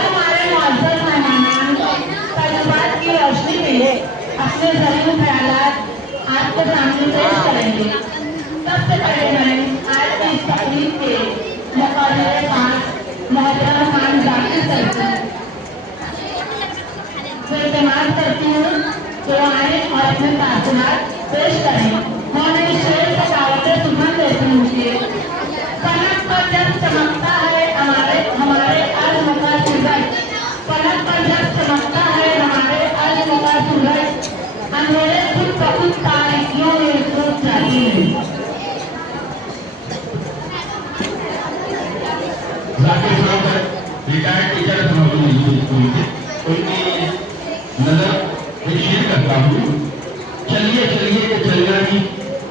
हमारे मुअज़्ज़ज़ मेहमानान तजुर्बात की रोशनी में अपने ज़रूर ख्यालात आपके सामने पेश करेंगे। सबसे पहले मैं आज की इस तकरीब के मुक़र्रर खास मोहतरम खान जाकिर साहब से इल्तिमास करती हूँ कि वो आए और अपने तासुरात पेश करें। उन्होंने इस शेर से दावतें सुमन देते हुए फलक पर जब चमकता है हमारे अज़्म का सूरज, फलक पर जब चमकता है हमारे अज़्म का सूरज, अंधेरे खुद ब खुद तारीकियों में डूब जाती हैं। जाकिर साहब रिटायर्ड टीचर उनकी नजर शेयर करता हूँ। चलिए चलिए कि चलना ही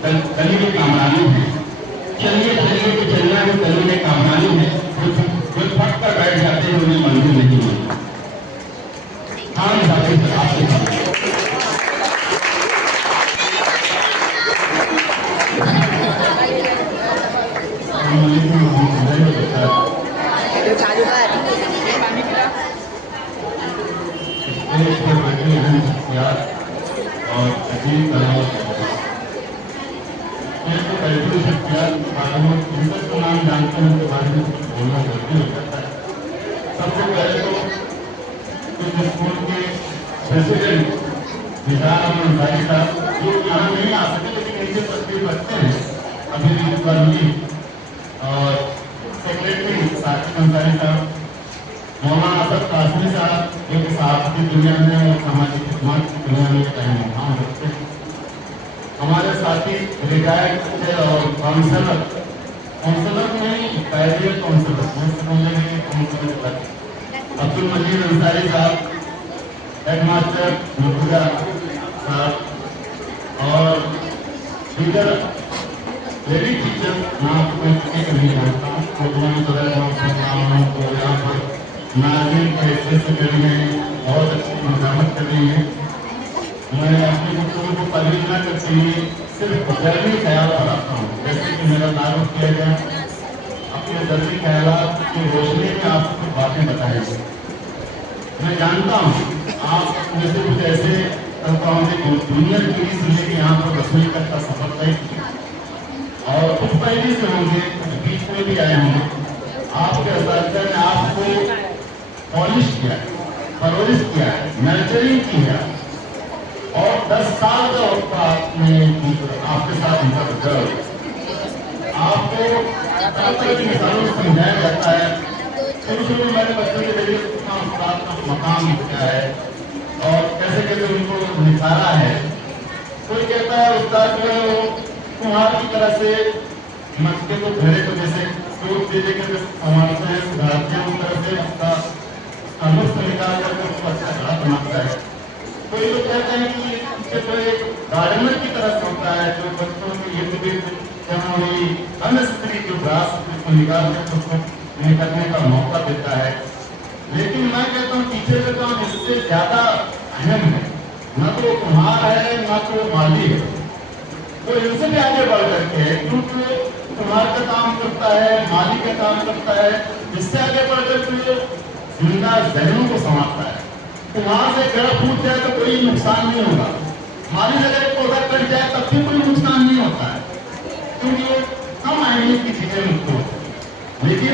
गली में कामरानी है, चलिए चलिए कि चलना ही गली में कामरानी है। जो फट कर बैठ जाते हैं उन्हें मंजूर नहीं मिलती। हाँ जाकिर साहब आपसे और अजीब कलाओं नाम जानते हैं उनके बारे में बोलना जरूरी हो जाता है। सबसे पहले तो इस स्कूल के प्रेसिडेंट निज़ार अहमद अंसारी साहब जो यहाँ नहीं आ सके लेकिन नीचे तस्वीर रखते हैं अभी भी, और सेक्रेटरी साकिब अंसारी साहब, मौलाना असद कासमी साहब जो कि साहब की दुनिया में और सामाजिक खिदमत की दुनिया में कहीं मुकाम रखते हैं। हमारे साथी रिटायर्ड और काउंसलर में पैरियर काउंसलर अब्दुल मजीद अंसारी साहब, हेडमास्टर मुर्तजा साहब और दीगर लेडी टीचर नाम नहीं जानता हूँ। तो यहाँ पर नाज़रीन के हिस्से से करने बहुत अच्छी मज़ामत कर रही है। मैं अपनी गुफ्तगू को तब्दील न करते हुए सिर्फ ज़रूरी ख्याल बनाता हूँ। जैसे कि मेरा तारुफ किया गया, अपने ज़रूरी ख्यालात की रोशनी में आपको कुछ बातें बताएंगे। मैं जानता हूँ आप में से कुछ ऐसे संस्थाओं ने जूनियर पीढ़ी से लेकर यहाँ पर 10वीं तक का सफर तय किया और कुछ पहले से होंगे, कुछ बीच में भी आए होंगे। आपके असातिज़ा ने आपको पॉलिश किया है, परवरिश किया है, नर्चरिंग की है और 10 साल का वक्त आपने आपके साथ उनका गुजरा। आपको तरह तरह की मिसालों से समझाया जाता है। शुरू में मैंने बच्चों के जरिए उस्ताद का मकाम क्या है और कैसे कैसे उनको निखारा है। कोई कहता है उस्ताद जो है वो कुम्हार की तरह से मटके को घड़े को जैसे टूट दे देकर संभालते हैं, सुधारते हैं, उस तरह से उसका अमुस्त निकाल करके उसको अच्छा घड़ा बनाता है। कोई लोग कहते हैं कि इससे तो एक गार्डनर की तरह से होता है जो बच्चों के इर्द गिर्द जहाँ हुई अनस्त्री जो घास उसको निकाल करके उसको निकलने का मौका देता है। लेकिन मैं कहता हूँ टीचर का काम इससे ज्यादा अहम है। न तो कुम्हार है न तो माली है, तो इनसे भी आगे बढ़ करके है क्योंकि कुम्हार का काम करता है, माली का काम करता है, इससे आगे बढ़ करके जिंदा जहनों को संभालता है। कुम्हार से जड़ फूट जाए तो कोई नुकसान नहीं होगा, माली से अगर पौधा कट जाए तब भी कोई नुकसान नहीं होता है क्योंकि वो कम अहमियत की चीजें मुक्त होती है। लेकिन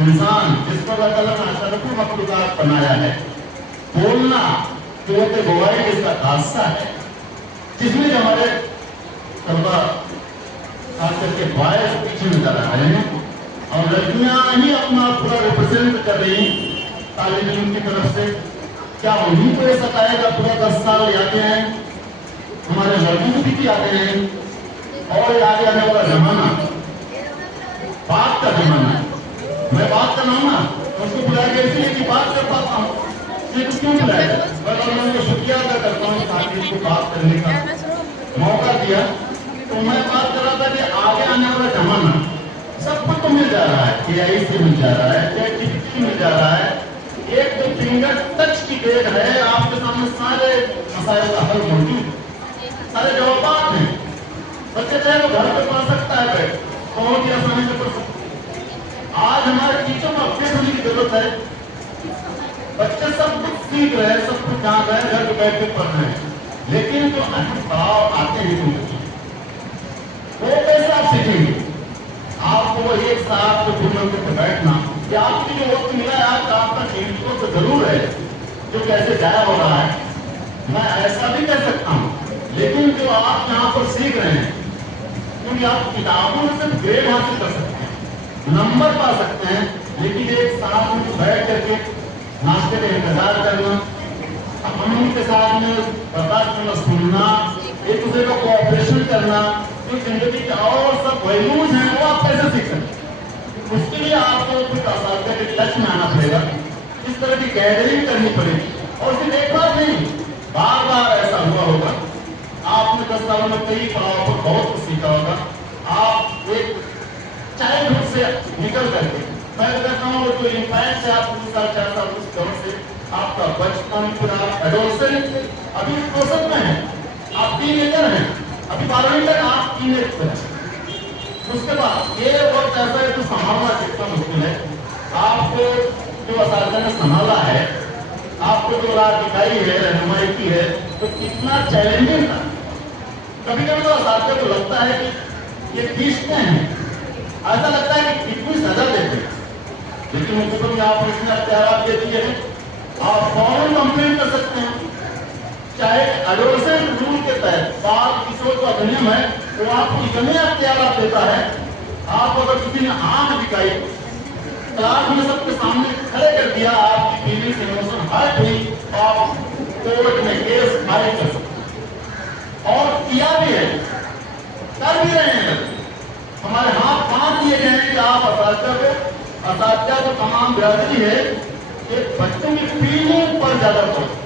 इंसान जिस पर अल्लाह ने अशरफ मखलूकात बनाया है, बोलना तो गवाही इसका खासा है, जिसमें हमारे तलबा खास करके बॉयज पीछे नजर आ रहे हैं और लड़कियां ही अपना पूरा रिप्रेजेंट कर रही हैं तालिब इल्म की तरफ से। क्या उन्हीं को ये सताएगा पूरा 10 साल यादें हैं, हमारे लड़कों को भी यादें हैं और आगे आने वाला जमाना बात का जमाना है। मैं बात कर रहा हूँ ना, उसको बुलाया गया इसलिए कि बात कर पाता हूँ, लेकिन क्यों बुलाया? मैं उनको शुक्रिया अदा करता हूँ ताकि इसको बात करने का मौका दिया। तो मैं बात कर रहा था कि आगे आने वाला जमाना सब कुछ तो मिल जा रहा है, AI से मिल जा रहा है, ChatGPT मिल जा रहा है, एक तो फिंगर टच की डेट है, आपके सामने सारे मसाइल का हल मौजूद, सारे जवाब हैं। बच्चे चाहे वो घर पे पढ़ सकता है, बहुत ही आसानी से पढ़ सकता है। समझने की जरूरत है। बच्चे सब कुछ सीख रहे हैं, सब कुछ जान रहे हैं, घर पे बैठ के पढ़ रहे हैं, लेकिन जो अनुभव आते हैं वो कैसे आप सीखेंगे? आपको एक साथ तो घूमने पे बैठना, या आपकी जो वक्त मिला है आज आपका कीमतों तो जरूर है जो कैसे जाया हो रहा है, मैं ऐसा भी कह सकता हूँ, लेकिन जो आप यहाँ पर सीख रहे हैं, क्योंकि आप किताबों में सिर्फ ग्रेड हासिल कर सकते हैं, नंबर पा सकते हैं, लेकिन एक साथ में बैठ करके नाश्ते का इंतजार करना, हम के साथ में बर्दाश्त करना, सुनना, एक दूसरे का कोऑपरेशन करना, जो जिंदगी के और सब वैल्यूज हैं वो आप कैसे सीख सकते हैं? उसके लिए आपको कुछ असाध्य के टच में आना पड़ेगा, इस तरह की गैदरिंग करनी पड़ेगी, और सिर्फ एक बार नहीं, बार बार ऐसा हुआ होगा। आपने 10 सालों में कई पड़ाव पर बहुत कुछ सीखा होगा। आप एक चाइल्डहुड से निकल करके, मैं कहता हूँ जो इम्पैक्ट है आप 3 साल 4 साल उस दौर से आपका बचपन, फिर आप एडोलसेंट, अभी प्रोसेस में है, आप टीनेजर हैं, अभी 12वीं तक आप टीनेज पर हैं। उसके बाद ये वक्त ऐसा है तो संभालना कितना मुश्किल है। आपको जो असाध्य ने संभाला है, आपको जो राह दिखाई है, रहनुमाई की है, तो कितना चैलेंजिंग था। कभी कभी तो असाध्य को लगता है कि ये खींचते हैं, ऐसा लगता है कि कितनी सजा देते हैं, लेकिन उनको तो आप इसमें अत्याचार दे दिए हैं, आप फौरन कंप्लेन कर सकते हैं। चाहे एडोलसेंट रूल के तहत बाल किशोर का अधिनियम है, वो आपको इतने अत्याचार देता है, आप अगर किसी ने आंख दिखाई, क्लास में सबके सामने खड़े कर दिया, आपकी फीलिंग्स इमोशन हर्ट हुई, आप कोर्ट में केस फाइल कर सकते, और किया भी है, कर भी रहे हैं। हमारे हाथ बांध दिए गए हैं कि आप असाध्य को तमाम बिरादरी है कि बच्चों की फीलिंग पर ज्यादा पड़े।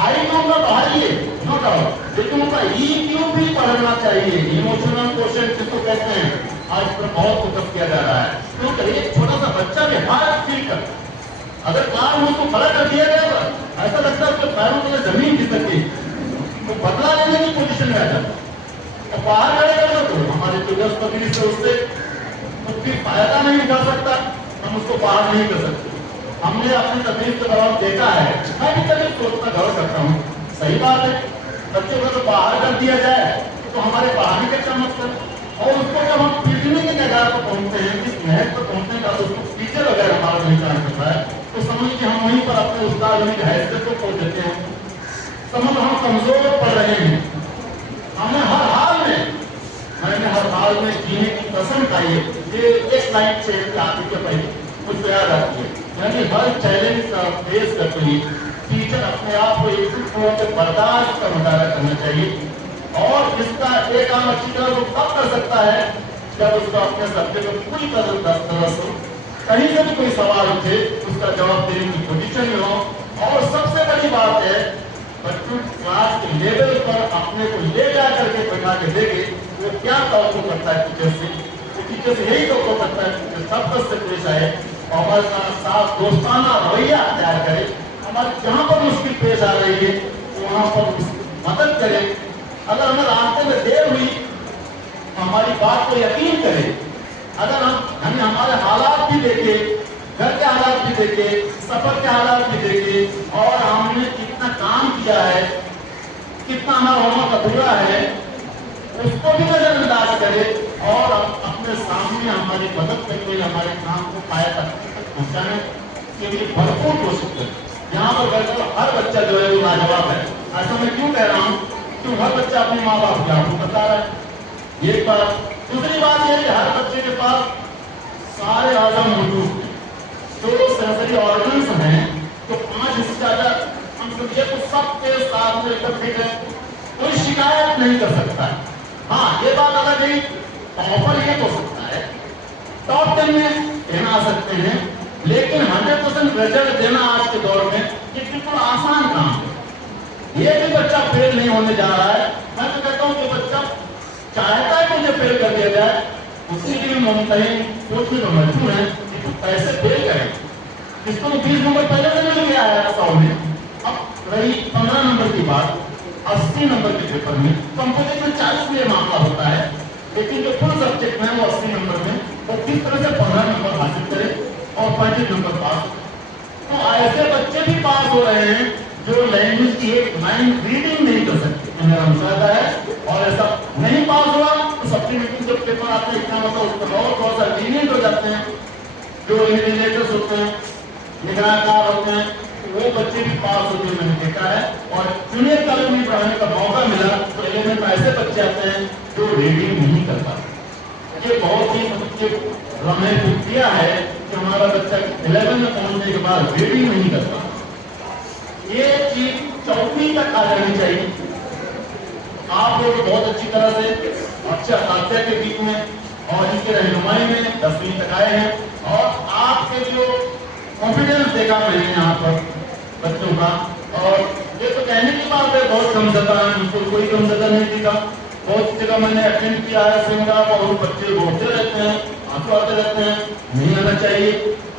आई नंबर बढ़ाइए, नो डाउट, लेकिन उनका EQ भी पढ़ना चाहिए, इमोशनल क्वेश्चन जिसको कहते हैं, आज पर बहुत फोकस किया जा रहा है, क्योंकि एक छोटा सा बच्चा भी हार्ट फील करता है। अगर कार में उसको खड़ा कर दिया गया, ऐसा लगता है उसके पैरों के जमीन खिसक गई, तो बदला लेने की पोजीशन में आ जाता है, और बाहर खड़े कर दो तो हमारे जो 10 पगड़ी से उससे कुछ भी फायदा नहीं उठा सकता, हम उसको बाहर नहीं कर सकते। हमने अपनी तकलीफ के दौरान देखा है, मैं भी कभी सोचना गौर करता हूँ, सही बात है, बच्चे को तो बाहर कर दिया जाए तो हमारे बाहर के चमक कर, और उसको जब हम पीटने की जगह पर पहुंचते हैं, इस महक पर पहुंचने का, उसको टीचर अगर हमारा नहीं काम करता है, तो समझ कि हम वहीं पर अपने उस्ताद की हैसियत को खो देते हैं, समझ हम कमजोर पड़ रहे हैं। हमें हर हाल में, मैंने हर हाल में जीने की कसम खाई है, ये एक लाइन से आगे के पहले मुझे याद आती है, यानी हर चैलेंज का फेस करते हुए टीचर अपने आप को एकजुट होकर बर्दाश्त का मुजाहरा करना चाहिए, और इसका एक काम अच्छी तरह वो तब कर सकता है जब उसका अपने सब्जेक्ट में पूरी तरह से कहीं से भी कोई सवाल उठे उसका जवाब देने की पोजीशन में हो। और सबसे बड़ी बात है, बच्चों क्लास के लेवल पर अपने को ले जा करके बैठा के देखे वो क्या तवक्को करता है टीचर से, तो टीचर से यही तवक्को करता है कि सबक से पेश आए, हमारे साथ दोस्ताना रवैया तैयार करे, हमारे जहाँ पर मुश्किल पेश आ रही है वहाँ पर मदद करे, अगर हमें रास्ते में देर हुई हमारी बात को यकीन करे, अगर हमें हमारे हालात भी देखे, घर के हालात भी देखे, सफर के हालात भी देखे, और हमने कितना काम किया है, कितना हमारा होमवर्क अधूरा है, उसको भी नजरअंदाज करे, और अपने सामने हमारी मदद करके हमारे काम को पाया तक पहुंचाने के लिए भरपूर कोशिश करें। यहाँ पर बैठकर हर बच्चा जो है वो लाजवाब है, ऐसा मैं क्यों कह रहा हूँ, क्यों हर बच्चा अपने माँ बाप को आपको बता रहा है, ये बात। दूसरी बात यह कि हर बच्चे के पास सारे आजम मौजूद हैं, जो सेंसरी ऑर्गन्स हैं, तो 5 इससे ज्यादा हम समझिए तो सबके साथ में एकदम फिट है, कोई शिकायत नहीं कर सकता है। हाँ, ये बात अलग है, ऑफर ये हो सकता है, टॉप 10 में कहना आ सकते हैं, लेकिन 100% रिजल्ट देना आज के दौर में ये बिल्कुल आसान काम है। ये भी बच्चा फेल नहीं होने जा रहा है, मैं तो कहता हूँ कि बच्चा चाहता है मुझे फेल कर दिया जाए, उसी के लिए मुमतहिन कोच में मजबूर है कि पैसे फेल करें, जिसको 20 नंबर पहले से मिल गया है 100 में, अब रही 15 नंबर की बात, 80 नंबर के पेपर में कंपोजिट में 40 में मामला होता है, लेकिन जो फुल सब्जेक्ट में वो 80 नंबर में, वो किस तरह से 15 नंबर हासिल करे और 35 नंबर पास हो रहे हैं जो लैंग्वेज की एक माइंड रीडिंग नहीं कर सकते, मेरा मुशाहिदा है। और ऐसा नहीं पास हुआ तो सप्लीमेंट्री जब पेपर आते हैं एग्जाम होता है उसमें और थोड़ा सा लीनियंट हो जाते हैं, जो इन्विजिलेटर्स होते हैं, निगरानकार होते हैं, वो बच्चे भी पास होते हैं, मैंने देखा है। और जूनियर कॉलेज में पढ़ाने का मौका मिला तो 11 में ऐसे बच्चे आते हैं जो रीडिंग नहीं कर पाते। ये बहुत ही मतलब हमें किया है कि हमारा बच्चा 11 में पहुंचने के बाद रीडिंग नहीं कर पाता। ये चीज 4वीं तक आ जानी चाहिए। आप लोग बहुत अच्छी तरह से अच्छे असाध्या के बीच में और इसके रहनुमाई में 10वीं तक आए हैं, और आपके जो कॉन्फिडेंस देखा मैंने यहाँ पर बच्चों का, और ये तो कहने की बात है बहुत कमजोर है, मुझको कोई कमजोर नहीं दिखा। बहुत जगह मैंने अटेंड किया है सेमिनार, और बच्चे बोलते रहते हैं, आंसू आते रहते हैं, नहीं आना चाहिए।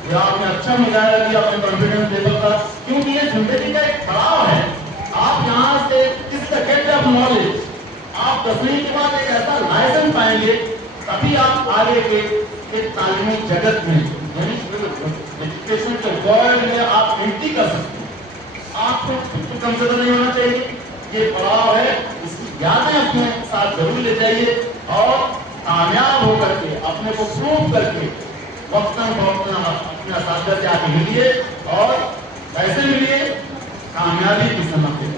या आपने अच्छा मुजाहिरा किया अपने कॉन्फिडेंस लेवल का, क्योंकि ये जिंदगी का एक पड़ाव है। आप यहाँ से इस सेकेंड ऑफ नॉलेज, आप 10वीं के बाद एक ऐसा लाइसेंस पाएंगे, तभी आप आगे के एक तालीमी जगत में यानी एजुकेशन के वर्ल्ड में आप एंट्री कर सकते हैं। आपको बिल्कुल कमजोर नहीं होना चाहिए, ये पड़ाव है, इसकी यादें अपने साथ जरूर ले जाइए, और कामयाब होकर के अपने को प्रूव करके वक्तन वक्तन अपने असाध्या से आगे मिलिए, और कैसे मिलिए, कामयाबी की समझ में,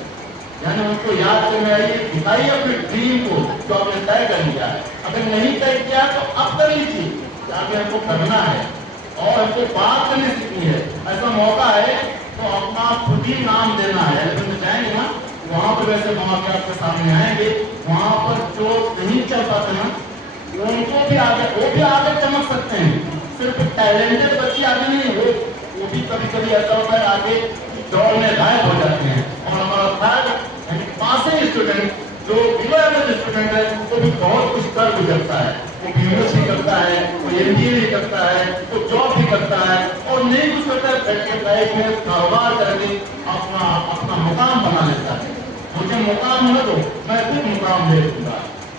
यानी उनको याद करने आइए, दिखाइए अपने ड्रीम को जो आपने तय कर लिया है। अगर नहीं तय किया तो अब कर लीजिए, आगे हमको करना है और हमको बात करनी सीखनी है। ऐसा मौका है तो अपना खुद ही नाम देना है। लेकिन जाएंगे ना वहाँ पर वैसे मौके आपके सामने आएंगे, वहाँ पर जो नहीं चल पाते ना उनको भी आगे, वो भी आगे चमक सकते हैं। सिर्फ टैलेंटेड बच्चे आगे नहीं, वो भी कभी कभी ऐसा होता है आगे दौड़ में गायब हो जाते हैं। और हमारा थर्ड यानी पासिंग स्टूडेंट जो बिलो एवरेज स्टूडेंट है वो भी बहुत कुछ कर गुजरता है, वो बिजनेस भी करता है, वो MBA भी करता है, वो जॉब भी करता है, और नहीं कुछ करता है बैठ के लाइफ में कारोबार करके अपना मुकाम बना लेता है। मुझे मुकाम न दो, मैं खुद मुकाम ले लूंगा,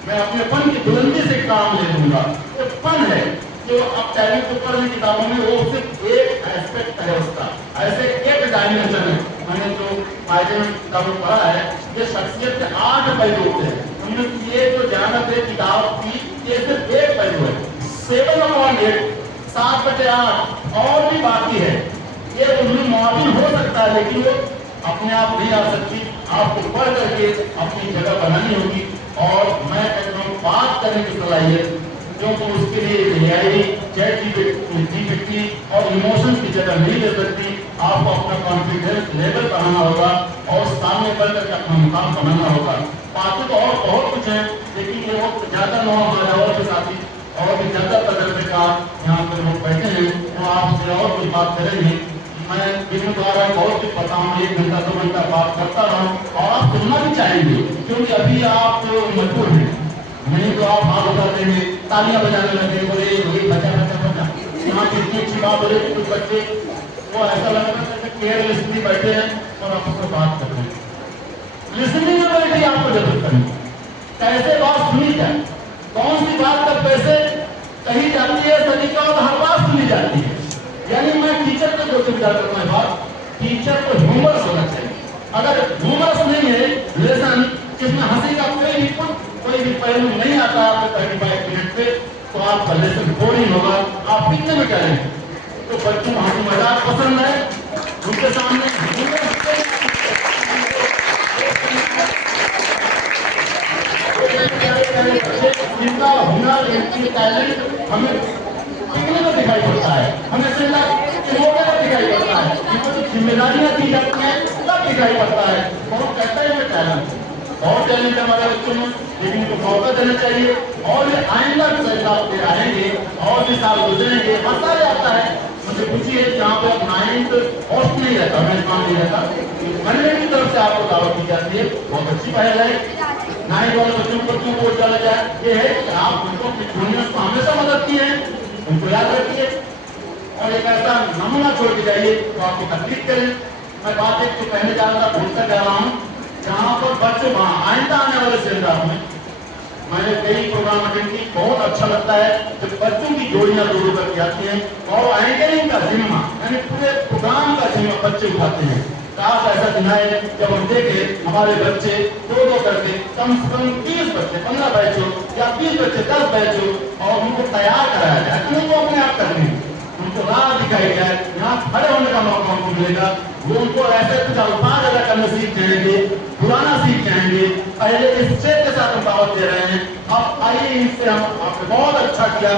मैं अपने फन की बुलंदी से काम ले लूंगा। ये फन है जो अब टैलेंट पेपर में किताबों में वो सिर्फ एक एस्पेक्ट है उसका, ऐसे एक डायमेंशन है। मैंने जो फायदे में किताबों पढ़ा है, ये शख्सियत के 8 पहलू होते हैं। उनमें ये जो जानत है किताब की, ये सिर्फ एक पहलू है। 7/8 7/8 और भी बाकी है। ये उनमें मौजूद हो सकता है, लेकिन वो अपने आप नहीं आ सकती, आपको पढ़ करके अपनी जगह बनानी होगी। और मैं कहता हूँ बात करने की सलाहियत, क्योंकि उसके लिए AI, ChatGPT और इमोशंस की जगह नहीं ले सकती। आपको अपना कॉन्फिडेंस लेवल बढ़ाना होगा और सामने बढ़ करके अपना मुकाम बनाना होगा। बाकी तो और बहुत कुछ है, लेकिन ये वक्त ज्यादा न हो, हमारे और भी साथी और भी ज्यादा तजर्बेकार यहाँ पर लोग बैठे हैं, तो आपसे और कुछ बात करेंगे। मैं दिन द्वारा बहुत कुछ बताऊँ, 1 घंटा 2 घंटा बात करता रहूँ, और आप सुनना भी चाहेंगे, क्योंकि अभी आप मजबूर हैं। नहीं तो आप हाथ उठा देंगे, तालियां बजाने लगे, बोले ये बचा बचा बचा। यहाँ की इतनी अच्छी बात हो रही, कुछ बच्चे वो ऐसा लग रहा है केयरलेसली बैठे हैं और आपको बात कर रहे हैं। लिसनिंग एबिलिटी आपको डेवलप करनी, कैसे बात सुनी जाए, कौन सी बात कब कैसे कही जाती है, तरीका और हर बात सुनी जाती है। यानी मैं टीचर को जो विचार करता हूँ, बात टीचर को ह्यूमरस होना चाहिए। अगर ह्यूमरस नहीं है लेसन जिसमें हंसी का कोई भी पहलू नहीं आता आपको 35 मिनट पे, तो आपका लेसन बोरिंग होगा, आप कितने में करेंगे। तो बच्चों को हंसी मजाक पसंद है, उनके सामने जिनका हुनर इनकी टैलेंट हमें दिखने में दिखाई पड़ता है, हमें मौके में दिखाई पड़ता है, जिनको जिम्मेदारियां दी जाती हैं तब दिखाई पड़ता है। बहुत कहता है ये टैलेंट, बहुत टैलेंट है हमारे बच्चों में, लेकिन इनको मौका देना चाहिए। और ये आइंदा पे आएंगे और भी साल गुजरेंगे, मजा आता है। मुझे खुशी है जहाँ पे 9th हॉस्ट नहीं रहता, मेजबान नहीं रहता, बनने की तरफ से आपको दावत दी जाती है, बहुत अच्छी पहल है। 9th वाले बच्चों को क्यों वोट डाला जाए, ये है कि आप उनको जूनियर्स को हमेशा मदद की है, उनको याद रखिए, और एक ऐसा नमूना छोड़ के जाइए तो आपकी तकलीफ करें। मैं बात एक तो कहने जा रहा था, भूलकर जा रहा हूँ, जहाँ पर बच्चों वहाँ आइंदा आने वाले सेमिनार में मैंने कई प्रोग्राम अटेंड की, बहुत अच्छा लगता है जब बच्चों की जोड़ियां दो करके आती हैं और एंकरिंग का जिम्मा यानी पूरे प्रोग्राम का जिम्मा बच्चे उठाते हैं। काश ऐसा दिन आए जब हम देखें हमारे बच्चे दो करके कम से कम 30 बच्चे 15 बैच हो या 20 बच्चे 10 बैच हो और उनको तैयार कराया जाए, तो उनको अपने आप करनी है, उनको राह दिखाई जाए, यहाँ खड़े होने का मौका उनको मिलेगा। वो उनको ऐसे कुछ अल्फाज अदा करना सीख जाएंगे, बुलाना सीख जाएंगे। पहले इस स्टेप के साथ हम दावत दे रहे हैं, अब आइए इनसे हम आपने बहुत अच्छा किया,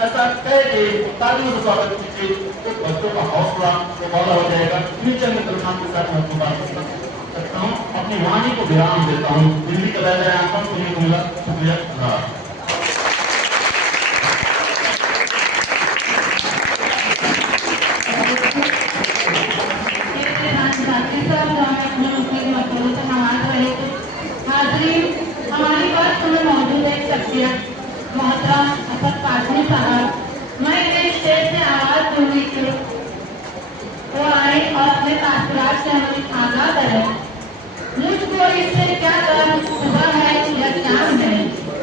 ऐसा कह के तालियों से स्वागत कीजिए, तो बच्चों का हौसला तो बड़ा हो जाएगा। चंद कलमात के साथ मैं आपको बात करता हूँ, अपनी वाणी को विराम देता हूँ। दिल्ली का बैठा है आपको सुनने को मिला, शुक्रिया। हमारी बात तुम्हें मौजूद है शख्सियत मोहतरम असद कासमी साहब, मैं इन्हें स्टेज से आवाज दूंगी कि वो आए और अपने तासुरात से हमें आगाह करें। मुझको इससे क्या कर सुबह है या शाम है,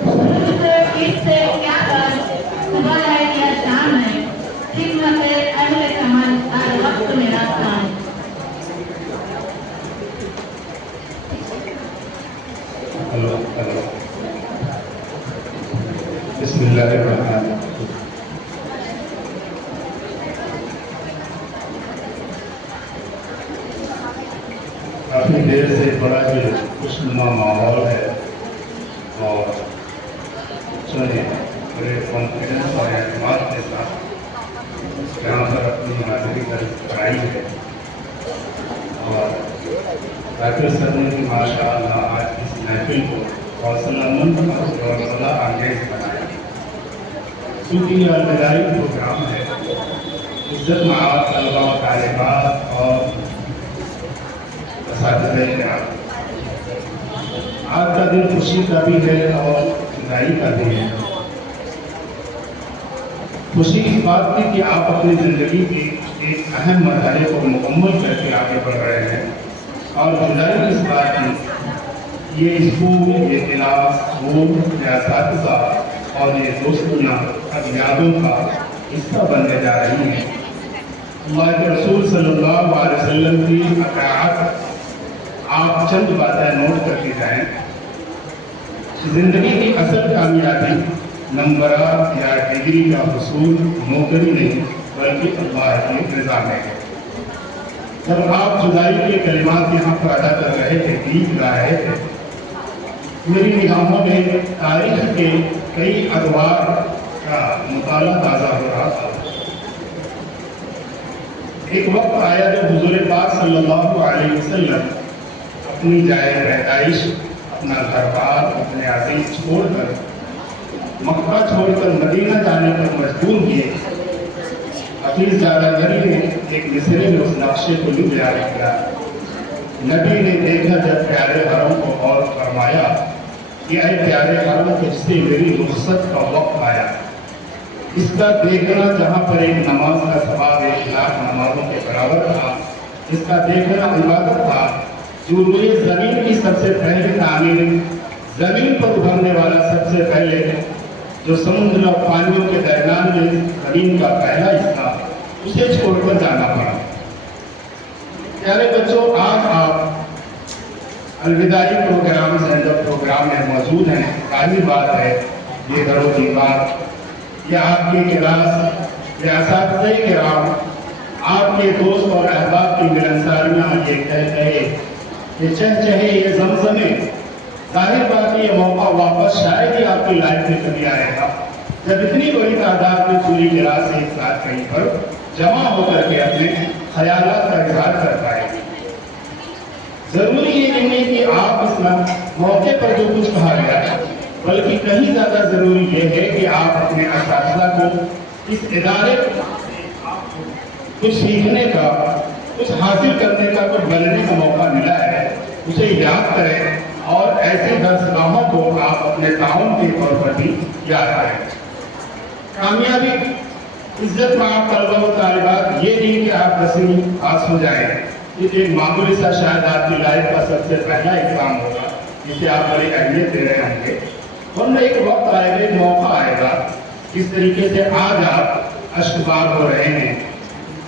मुझको इससे क्या कर सुबह है या शाम है, खिदमत अहले चमन हर वक्त मेरा काम। बिस्मिल्लाहिर्रहमानिर्रहीम। काफी देर से बड़ा ही खुशनुमा माहौल है और सुनिए बड़े कॉन्फिडेंस और एतमाद के साथ यहाँ पर अपनी हाजिरी कराई है और डॉक्टर सर ने भी माशाअल्लाह आज इस महफिल को हौसलामंद और हौसला अंगेज बनाया। चूँकि यह अलविदाई प्रोग्राम है, इज्जत माब तलबा व तालिबात और असातिज़े-ए-किराम, आज का दिन खुशी का भी है और जुदाई का भी है। खुशी इस बात की कि आप अपनी ज़िंदगी के एक अहम मरहले को मुकम्मल करके आगे बढ़ रहे हैं, और जुदाई इस बात की ये स्कूल, ये क्लास, वो या असातिज़ा और ये दोस्तियाँ अब यादों का हिस्सा बनने जा रही हैं। अल्लाह के रसूल सल्लल्लाहु अलैहि वसल्लम की अक़ाअत आप चंद बातें नोट करके जाएं। ज़िंदगी की असल कामयाबी नंबरात या डिग्री का हुसूल नौकरी नहीं बल्कि अल्लाह की रज़ा में है। जब आप जुदाई के कलिमात यहाँ पर अदा कर रहे थे, गीत गा रहे थे, मेरी निगाहों में तारीख के कई अखबार का मुताला ताज़ा हो रहा था। एक वक्त आया जब हुज़ूर पाक सल्लल्लाहु अलैहि वसल्लम अपनी जाए पैदाइश, अपना घर-बार, अपने अज़ीज़ छोड़कर मक्का छोड़कर मदीना जाने पर मजबूर किए। हफीज़ जादागरी ने एक मिसरे में उस नक्शे को यूं बयान किया। नबी ने देखा जब प्यारे हरम को और फरमाया कि ऐ प्यारे हरम, तुझसे मेरी रुख़्सत का वक्त आया। इसका देखना जहाँ पर एक नमाज का सवाब 1 लाख नमाजों के बराबर था, इसका देखना इबादत था जो मुझे ज़मीन की सबसे पहले तामीर, ज़मीन पर उभरने वाला सबसे पहले, जो समुद्र और पानियों के दरमियान में ज़मीन का पहला हिस्सा, उसे छोड़कर जाना पड़ा। प्यारे बच्चों, आज आप अलविदाई प्रोग्राम सेंटर प्रोग्राम में मौजूद हैं। जाहिर बात है ये घरों की बात, या आपकी क्लास या असातिज़े-ए-किराम, आपके दोस्त और अहबाब की मिलनसारियाँ, ये कहे, ये चहचहे, ये ज़मज़मे, जाहिर बात है ये मौका वापस शायद ही आपकी लाइफ में कभी आएगा जब इतनी बड़ी तादाद में पूरी क्लास एक साथ कहीं पर जमा होकर के अपने ख्यालात का इज़हार कर पाएंगे। ज़रूरी ये नहीं है कि आप इस मौके पर जो कुछ कहा गया, बल्कि कहीं ज़्यादा ज़रूरी ये है कि आप अपने असातिज़ा को इस इदारे कुछ सीखने का, कुछ हासिल करने का, कुछ बनने का मौका मिला है, उसे याद करें और ऐसे दर्सगाहों को आप अपने ताउन के तौर पर भी याद करें। कामयाबी, इज्जत माब तलबा व तालिबात, ये नहीं कि आप 10वीं पास हो जाएं, ये एक मामूली सा शायद आपकी लाइफ का सबसे पहला एग्जाम होगा जिसे आप बड़ी अहमियत दे रहे होंगे। वरना एक वक्त आएगा, एक मौका आएगा, जिस तरीके से आज आप अश्कबार हो रहे हैं,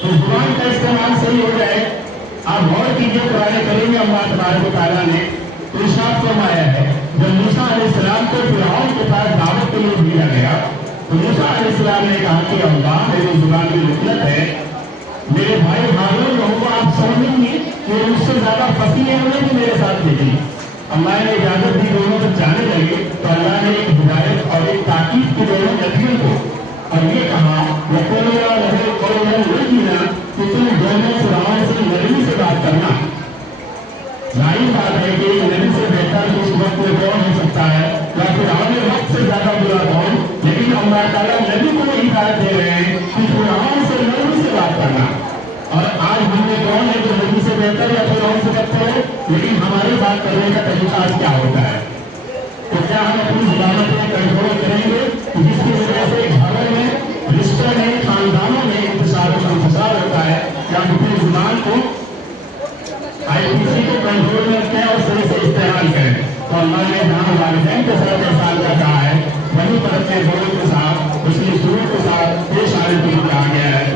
तो जुबान का इस्तेमाल सही हो जाए। आप गौर कीजिए, कुरान करीम में अल्लाह तबारक व तआला ने इरशाद फरमाया है, जब मूसा अलैहिस्सलाम को फिरौन के पास दावत के लिए भेजा गया तो मूसा अलैहिस्सलाम ने कहा कि अल्लाह, मेरी जुबान में मुखलत है, मेरे भाई हारून को आप समझेंगे कि उससे ज्यादा फंसी है, उन्हें भी मेरे साथ भेजी। अल्लाह ने इजाजत दी, दोनों जब जाने लगे तो अल्लाह ने एक हिदायत और एक ताकीद की दोनों नबियों को, और ये कहा कि तुम दोनों फिरौन से नरमी से बात करना। जाहिर बात है कि नबी से बेहतर उस वक्त में कौन हो सकता है, या फिरौन के वक्त से ज्यादा बुरा कौन। लेकिन अल्लाह ताला नबी को हिदायत दे रहे हैं कि फिरौन से नरमी से बात करना। और आज हमने कौन है जो नबी से बेहतर या फिरौन से बेहतर है, लेकिन हमारी बात करने का तरीका आज क्या होता है। तो क्या हम अपनी जुबानों को कंट्रोल करेंगे, जिसकी वजह से घरों में, रिश्तों में, खानदानों में इंतजार होता है, या अपनी जुबान को IPC को कंट्रोल में रखें और सही से इस्तेमाल करें। तो अल्लाह ने जहाँ वालिदैन के साथ एहसान का कहा है, वहीं पर अपने बड़ों के साथ, उसकी सूरत के साथ पेश आने के लिए कहा गया है।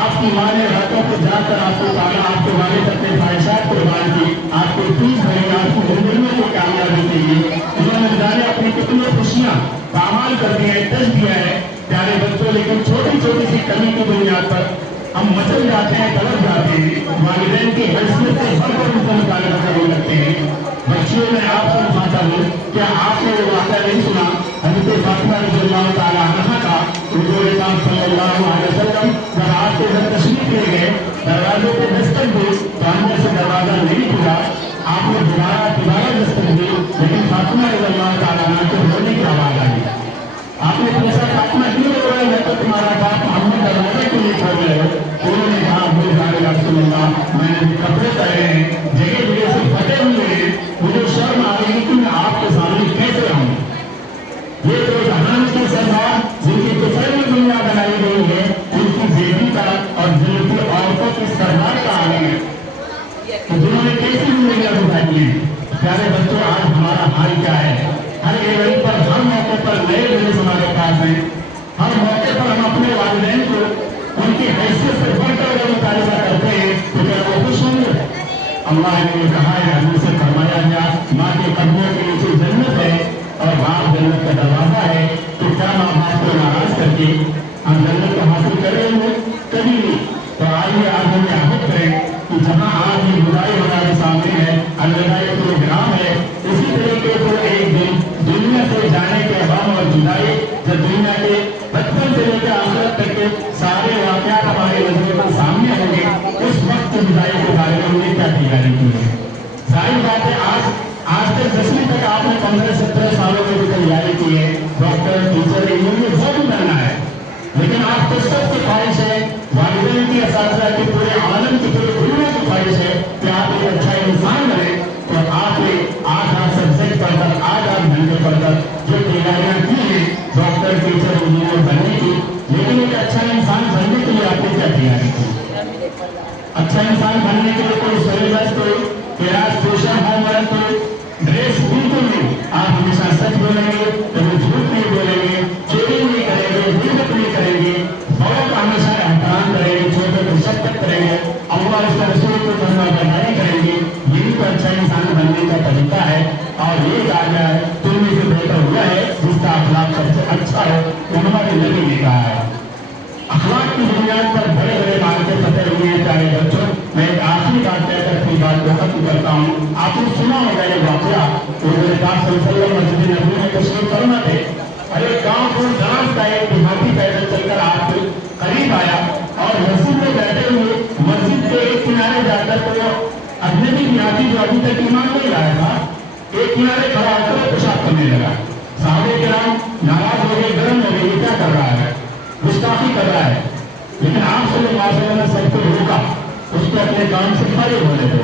आपकी माँ ने रातों को जाकर आपको पाला, आपके वालिद अपने ख्वाहिशात कुर्बान की, आपको फीस भरी, आपकी जिंदगी को कामयाबी के लिए उन्होंने जाने अपनी कितनी खुशियाँ पामाल कर दिया है, टच दिया है प्यारे बच्चों। लेकिन छोटी छोटी सी कमी की बुनियाद पर हम मचल जाते हैं, तड़प जाते हैं, वालिदैन की हैसियत से बढ़कर उनका मुकाबला करने लगते हैं। बच्चियों में आपसे पूछता हूँ, क्या आपने वो वाक़या नहीं सुना हज़रत फातिमा रज़ियल्लाहु ताला अन्हा का, हुज़ूर पाक सल्लल्लाहु अलैहि वसल्लम जब आपके घर तशरीफ ले गए, दरवाजे पे दस्तक दी तो अंदर से दरवाजा नहीं खुला, आपने दोबारा दस्तक दी, लेकिन फातिमा रज़ियल्लाहु ताला अन्हा को रोने की आवाज़ आई। आपने पूछा, फातिमा क्यों रो रही है, तो तुम्हारा बाप मोहम्मद दरवाजे के लिए खोल रहे हो। उन्होंने कहा, मैंने कपड़े पहने हैं, जगह जगह से फटे हुए हैं, मुझे शर्म आ रही है कि मैं आपके सामने कैसे आऊँ। ये तो जहान के सरदार जिनकी तसल्ली दुनिया बनाई गई है, उनकी बेटी का और जिनकी औरतों की सरदार का आलम है, तो जिन्होंने कैसी जिंदगी गुजारी है। प्यारे बच्चों, आज हमारा हाल क्या है। हर इवेंट पर, हर मौके पर नए न्यूज़ हमारे पास हैं। हर मौके पर हम अपने वालिदैन को उनकी हैसियत से बढ़कर अगर मुतालिबा करते हैं तो क्या वो खुश होंगे। अल्लाह ने कहा है, हमसे फरमाया गया, माँ के कदमों के नीचे जन्नत है और बाप जन्नत का दरवाजा है। तो क्या माँ बाप को नाराज करके हम जन्नत को हासिल करेंगे? कभी नहीं। तो आइए आज हम याद करें कि जहाँ आज ये बुराई हमारे सामने है, अलविदाई का प्रोग्राम है, इसी तरीके से एक दिन दुनिया से जाने के गम और जुदाई, जब दुनिया के बचपन से लेकर आखिरत तक के सारे वाक़यात हमारे नजरों के सामने होंगे, उस वक्त जुदाई के बारे में हमने क्या तैयारी की है। जाहिर बात है, आज तक 10वीं तक आपने 15-17 सालों में भी तैयारी की है, डॉक्टर, टीचर, इंजीनियर जो भी बनना है। लेकिन आपको सबकी ख्वाहिश है, वालिदैन की, असातिज़ा की, पूरे आलम की, पूरे दुनिया की ख्वाहिश है कि आप एक अच्छा इंसान बने। तो आपने आज आप सब्जेक्ट पढ़कर, आज आप घंटे पढ़कर जो तैयारियां की हैं डॉक्टर, टीचर, इंजीनियर बनने की, लेकिन एक अच्छा इंसान बनने के लिए आपने क्या तैयारी की। अच्छा इंसान बनने के लिए कोई सिलेबस, कोई क्लास, ट्यूशन, होमवर्क, कोई ड्रेस बिल्कुल नहीं। आप हमेशा सच बोलेंगे, कभी झूठ नहीं बोलेंगे, चोरी नहीं करेंगे, हिम्मत नहीं करेंगे, बड़ों का हमेशा एहतराम करेंगे, छोटे को शफ़क़त करेंगे, अल्लाह उसके रसूल को फरमाबरदारी करेंगे। यही तो अच्छा इंसान बनने का तरीका है। और ये कहा गया है, तुम में से बेहतर हुआ है जिसका अखलाक सबसे अच्छा हो। हमारे नबी ने कहा है, अखलाक की बुनियाद पर बड़े बड़े मार्के फतेह हुए हैं। प्यारे बच्चों, मैं एक आखिरी बात कहकर अपनी बात को खत्म करता हूँ। आपने सुना होगा ये वाक़या, हुज़ूर पाक सल्लल्लाहु अलैहि वसल्लम मस्जिद नबवी में तशरीफ़ फरमा थे। अरे गाँव को दराज का एक देहाती पैदल चलकर आपके करीब आया और मस्जिद में बैठे हुए मस्जिद के एक किनारे जाकर तो अजनबी ज्ञाति जो अभी तक ईमान नहीं लाया था, एक किनारे खड़ा होकर पेशाब करने लगा। साहबे किराम नाराज हो गए, गर्म हो गए, ये क्या कर रहा है, गुस्ताखी कर रहा है। लेकिन आप सल्लल्लाहु अलैहि वसल्लम ने सबको रोका, उसको अपने काम से फारिग होने दो।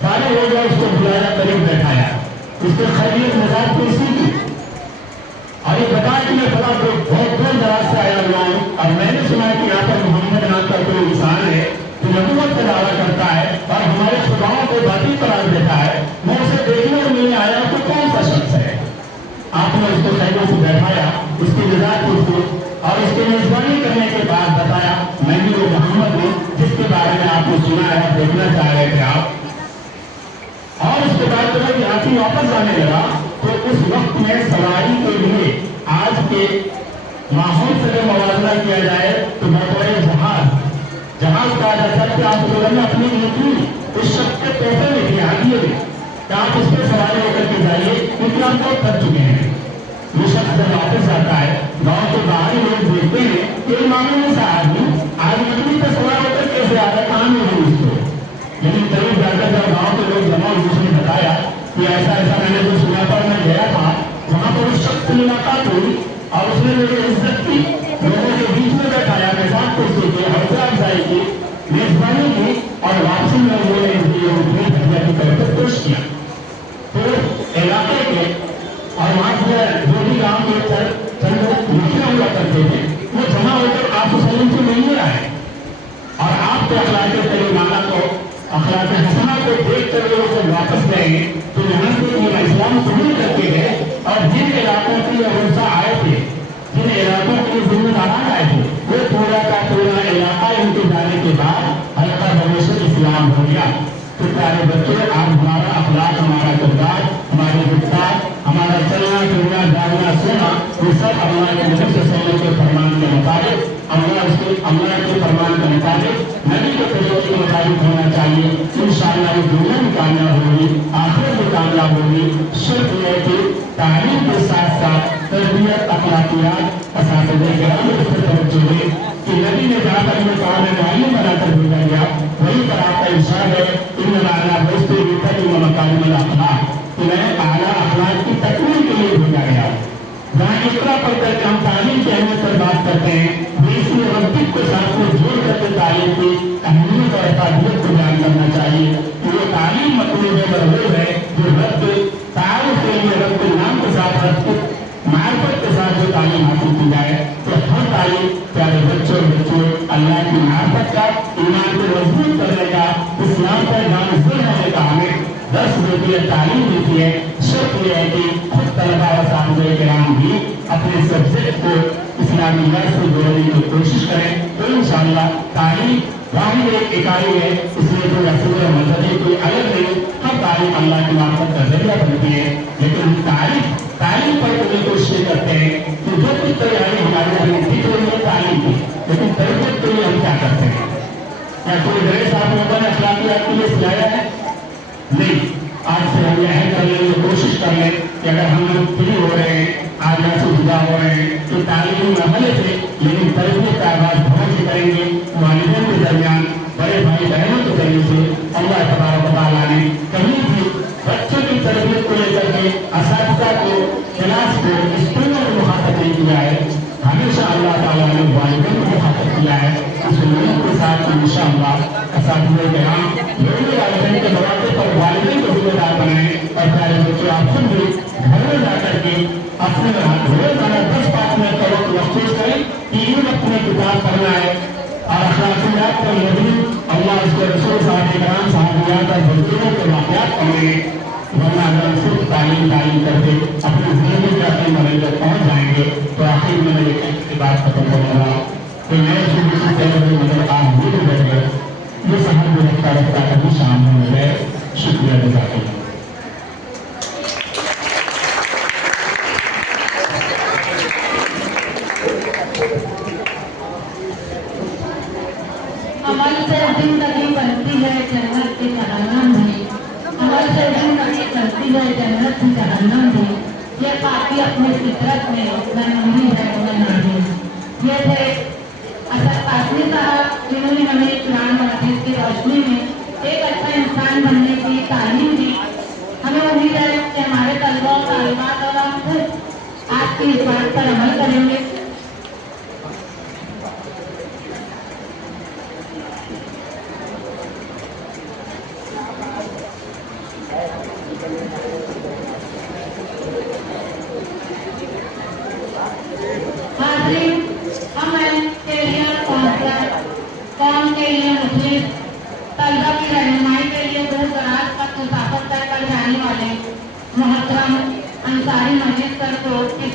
फारिग हो गया, उसको बुलाया, करीब बैठाया, उसको खैरियत मजाक पूछी की और ये बताया कि मैं बड़ा बहुत दूर दराज से आया हुआ हूँ और मैंने सुना है कि यहाँ पर मोहम्मद नाम का कोई इंसान है जो नबूवत का दावा करता है और हमारे खुदाओं को बातिल करार देता है। मैं उसे देखने को मिलने आया तो कौन सा शख्स है। आपने उसको खैरियत से बैठाया, उसकी इंतजार कीजिए। और इसके मेजबानी करने के बाद बताया मैं भी वो मोहम्मद हूँ जिसके बारे में आपने सुना है, देखना चाह रहे थे आप। और उसके बाद जब हाथी वापस आने लगा तो उस वक्त में सवारी के लिए आज के माहौल से अगर मुआवजा किया जाए तो बतौर जहाज कहा जाता है कि आप लोगों ने अपनी नीति उस शख्स के पैसे में दिया दिए कि आप उस पर सवारी होकर के जाइए क्योंकि आप बहुत थक चुके हैं। वो शख्स जब वापस जाता है गाँव के बाहरी लोग देखते हैं कि मामूली सा आदमी आज नकली पर सवार होकर कैसे आ रहा है, कहाँ मिली उसको। लेकिन करीब जाकर जब गाँव के लोग जमा हुए उसने बताया कि ऐसा ऐसा मैंने जो सुना पर मैं गया था वहाँ पर उस शख्स से मुलाकात हुई और उसने मेरी इज्जत की, लोगों के बीच में बैठाया, मजाक कुर्सी की, हौसला अफजाई की, मेजबानी की और वापसी में उन्होंने हदिया की तरफ से पेश किया। तो इलाके के और वहाँ से जो भी गाँव के चंद मुखिया हुआ करते थे वो जमा होकर आपको सलीम से मिलने आए और आपके अखलाक तेलंगाना को अखलाक हसना को देख कर वो जब वापस गए तो यहाँ से ये इस्लाम कबूल करके गए और जिन इलाकों की अवंसा आए थे, जिन इलाकों के जिम्मेदारान आए थे वो पूरा का पूरा इलाका इनके जाने के बाद हल्का भविष्य इस्लाम हो गया। तो प्यारे बच्चों, आज हमारा अखलाक, हमारा किरदार, हमारी गुफ्तार, हमारा चलना फिरना जागना सोना ये सब अल्लाह के नबी सल्लल्लाहु के फरमान के मुताबिक अल्लाह के फरमान के मुताबिक नबी के तरीके के मुताबिक होना चाहिए। इंशाअल्लाह ये दुनिया भी कामयाब होगी, आखिरत भी कामयाब होगी। शर्त यह है कि तालीम के साथ साथ तरबियत, अखलाकियात, असातिज़े किराम इस पर तवज्जो दें कि नबी ने जहाँ पर हमें कहा है मालूम बनाकर भेजा गया वहीं पर आपका इरशाद है इन्नमा अना बुइस्तु लिउतम्मिम मकारिमल अखलाक, कि मैं आला अखलाक की तकमील के लिए भेजा गया। जहाँ इकरा पढ़ करके हम तालीम की अहमियत पर बात करते हैं इसलिए रब्बिक को साथ में जोड़ करके तालीम की अहमियत और असादियत को बयान करना चाहिए कि वो तालीम मतलूब मरगूब है जो रब तारुफ के लिए रब के नाम के साथ रब के मार्फत के साथ जो तालीम हासिल की जाए तो हर तालीम प्यारे बच्चों अल्लाह की मार्फत का, ईमान को मजबूत करने का, इस्लाम पर गामज़द होने का हमें दर्स देती है, तालीम देती है। शर्त यह है कि खुद तलबा और सामने किराम भी अपने सब्जेक्ट को इस्लामियत से जोड़ने की कोशिश करें तो इंशाअल्लाह तालीम वाहिद एक इकाई है, इसलिए कोई असूल मजहबी कोई अलग नहीं, हर तालीम अल्लाह की मार्फत का जरिया बनती है। लेकिन तालीम पर कोई कोशिश करते हैं कि जो कुछ तैयारी हमारे लिए दिख रही है तालीम की, लेकिन तरबियत के लिए हम क्या करते हैं? क्या कोई ड्रेस आप लोगों ने अखलाकियात के लिए सिलाया है? नहीं। आज से हम यह कर लेंगे, कोशिश कर लें कि अगर हम लोग फ्री हो रहे हैं, आज यहाँ से जुदा हो रहे हैं तो तालीमी अमले से लेकिन तरबियत का आगाज बहुत से करेंगे वालिदैन के दरमियान, बड़े भाई बहनों के जरिए से। अल्लाह तबारक व तआला ने कभी भी बच्चों की तरबियत को लेकर के असातिज़ा को, क्लास को, स्कूलों को मुखातब नहीं किया है, हमेशा अल्लाह ताला ने वालिदैन को मुखातब किया है। इस उम्मीद के साथ इंशाअल्लाह असातिज़े किराम लोगों वालिदैन के मौके पर वालिदैन को जिम्मेदार बनाएं और प्यारे बच्चों आप खुद भी घर में जाकर के अपने रोजाना 10-5 मिनट का वक्त मखसूस करें कि इन वक्त में किताब पढ़ना है और अखलाकियात पर मबनी अल्लाह उसके रसूल साहब साहबियात और बुजुर्गों के वाक़यात पढ़ेंगे। वरना अगर हम सिर्फ तालीम करके अपनी जिंदगी के अपने मरहले तक पहुँच जाएंगे तो आखिर में मेरे कहने की बात खत्म हो रहा तो मैं शुरू से पहले मतलब आप भूल बैठ गए ये साहब जो रफ्ता कभी शाम में गए। शुक्रिया जज़ाकल्लाह। अमल से जिंदगी बनती है जन्नत की जहन्नम भी, अमल से जिंदगी बनती है जन्नत की जहन्नम भी, ये पापी अपनी फितरत में न नमी है न नाज़ी। ये थे असद कासमी साहब जिन्होंने हमें कुरान और हदीस की रोशनी में एक अच्छा इंसान बनने की तालीम दी। हमें उम्मीद है कि हमारे तलबा और तालिबात और हम खुद आपकी इस बात पर अमल करेंगे। कौम के लिए मुस्लिम तलबा की रहनुमाई के लिए दूर दराज तक मुसाफत कर जाने वाले मोहतरम अंसारी मस्जिद सर को इस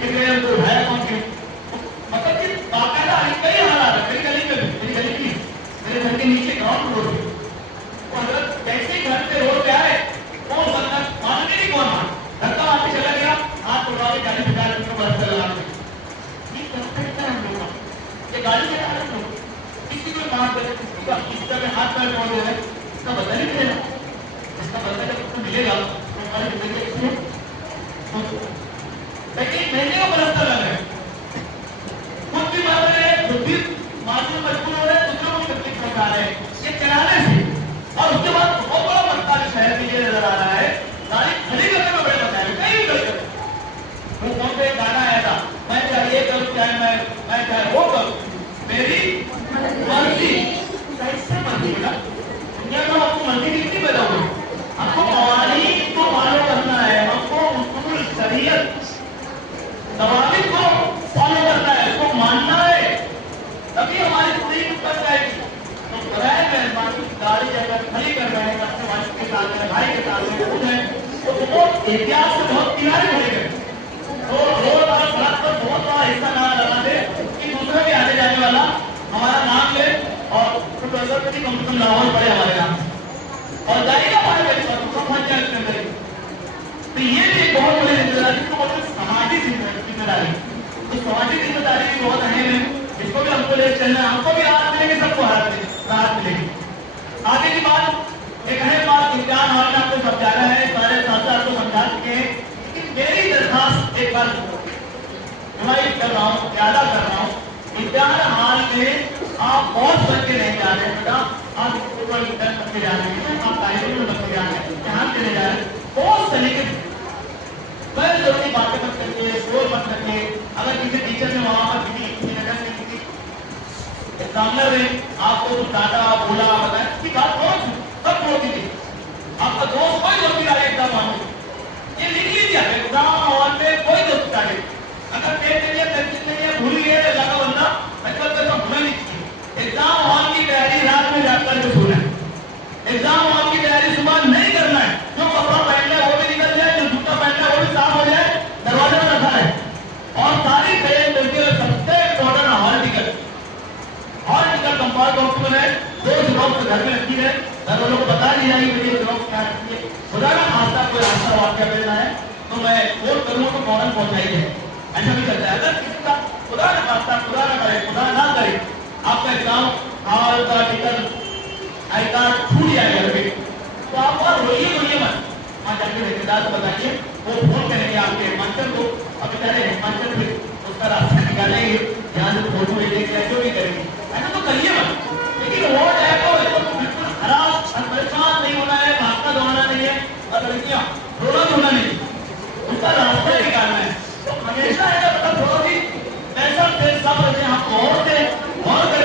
टिकरे तो है कौन की मतलब कि बाकायदा कई हालात है मेरी गली में मेरी गली की मेरे घर के नीचे ग्राउंड फ्लोर है और अगर जैसे घर पे रोड पे आए कौन बंदा मानने नहीं कौन मान धक्का मार के चला गया हाथ उठा के 40,000 रुपये बरस लगा ये करते क्या हम लोग ये गाड़ी चला रहे हैं किसी को मार दे किसी का इस तरह हाथ पैर तोड़ दे रहे इसका बदला नहीं मिलेगा इसका बदला जब आपको मिलेगा तो हमारी जिंदगी अच्छी है लेकिन महीने का बरसता लग रहा है खुद भी मार रहे हैं खुद भी मारने में मजबूर हो रहे हैं दूसरों को तकलीफ पहुंचा रहे हैं ये चलाने से और उसके बाद बहुत बड़ा मसला शहर के लिए नजर आ रहा है गाड़ी खड़ी करने में बड़े मसला है कहीं भी करते वो कौन से गाना आया था मैं चाहे ये करूँ चाहे मैं चाहे वो करूँ मेरी मर्जी कैसे मर्जी बेटा दुनिया में आपको मर्जी कितनी पैदा हुई हमको कवानीन को फॉलो करना है हमको उसूल शरीयत दवाबित को फॉलो करना है उसको मानना है तभी हमारी जिंदगी बच जाएगी तो बगैर मेहरबानी गाड़ी अगर खड़ी कर रहे हैं अपने वाइफ के साथ में भाई के साथ में खुद है तो बहुत एहतियात से बहुत किनारे खड़े गए तो रोड और सड़क पर बहुत बड़ा हिस्सा ना लगा दे कि दूसरे भी आने जाने वाला हमारा नाम ले और कुछ अगर कभी कम से कम लाहौर पड़े हमारे नाम और जाएगा हमारे घर पर तो पहुंच जाए उसके अंदर तो ये भी एक बहुत बड़ी जिम्मेदारी जिसको बोलते हैं सामाजिक जिम्मेदारी तो सामाजिक जिम्मेदारी भी बहुत अहम है इसको भी हमको लेकर चलना है हमको भी राहत मिलेगी सबको राहत मिलेगी आगे की बात एक अहम बात इम्तिहान हॉल में आपको समझाना है सारे साथ आपको समझा चुके हैं कि मेरी दरखास्त एक बार रिवाइज कर रहा हूँ ज्यादा कर रहा हूँ इम्तिहान हॉल में आप बहुत बन के नहीं जा रहे बेटा आप ऊपर इंटर करके जा रहे हैं आप लाइब्रेरी में बन के जा रहे हैं इम्तिहान देने जा रहे हैं बहुत तरीके गैर जरूरी बातें मत करके शोर मत करके अगर किसी टीचर ने वहां पर किसी नजर में किसी एग्जामिनर ने आपको कुछ डांटा बोला बताया इसकी बात कौन सब बोल दीजिए आपका दोस्त कोई दोस्ती डाले एग्जाम हॉल में ये लिख लीजिए एग्जाम हॉल में कोई दोस्ती डाले अगर पेट नहीं है पेंसिल नहीं है भूल गए लगा बंदा मतलब तो भूलना नहीं चाहिए एग्जाम हॉल की तैयारी रात में जाकर के सोना है एग्जाम हॉल की तैयारी सुबह नहीं करना है जो कपड़ा पहनना है वो भी निकल जाए जो जूता पहनना है वो भी साफ हो जाए दरवाजे में रखा है और सारी ट्रेन मिलती है सबसे इम्पोर्टेंट हॉल टिकट कंपार्ट डॉक्यूमेंट है दो जरूरत घर में रखी है घर वालों को बता दी जाएगी मेरी जरूरत क्या रखी है खुदा ना खासा कोई हादसा वाक्य मिलना है तो मैं फोन करूँ तो फौरन पहुंचाइए ऐसा भी चलता है अगर किसी का खुदा ना खासा खुदा ना करे खुदा ना करे आपका एग्जाम हॉल का टिकट आई कार्ड छूट जाएगा घर पे तो आप और रोइए मत वहाँ जाके रिश्तेदार को बताइए वो फोन करेंगे आपके हिमाचल को अब बेचारे हिमाचल फिर उसका रास्ता निकालेंगे यहाँ से फोटो भेजेंगे या जो भी करेंगे ऐसा तो करिए मत लेकिन वो जाएगा तो बिल्कुल खराब और परेशान नहीं होना है भागना दौड़ना नहीं है और लड़कियाँ रोना धोना नहीं उसका रास्ता निकालना है तो हमेशा ऐसा पता थोड़ा भी ऐसा फिर सब ऐसे हम और करें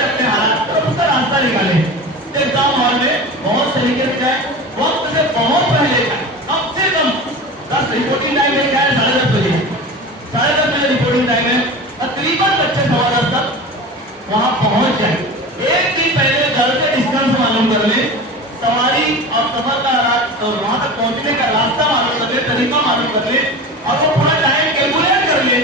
अपने हालात और उसका रास्ता निकालें एग्जाम हॉल में बहुत तरीके से जाए वक्त से बहुत पहले जाए कम से कम 10 रिपोर्टिंग टाइम में जाए 10:30 बजे 10:30 बजे रिपोर्टिंग टाइम है तकरीबन बच्चे 10:15 तक वहां पहुंच जाए एक दिन पहले घर से डिस्टेंस मालूम कर ले सवारी और सफर का और वहां तक पहुंचने का रास्ता मालूम कर ले तरीका मालूम कर ले और वो पूरा टाइम कैलकुलेट कर ले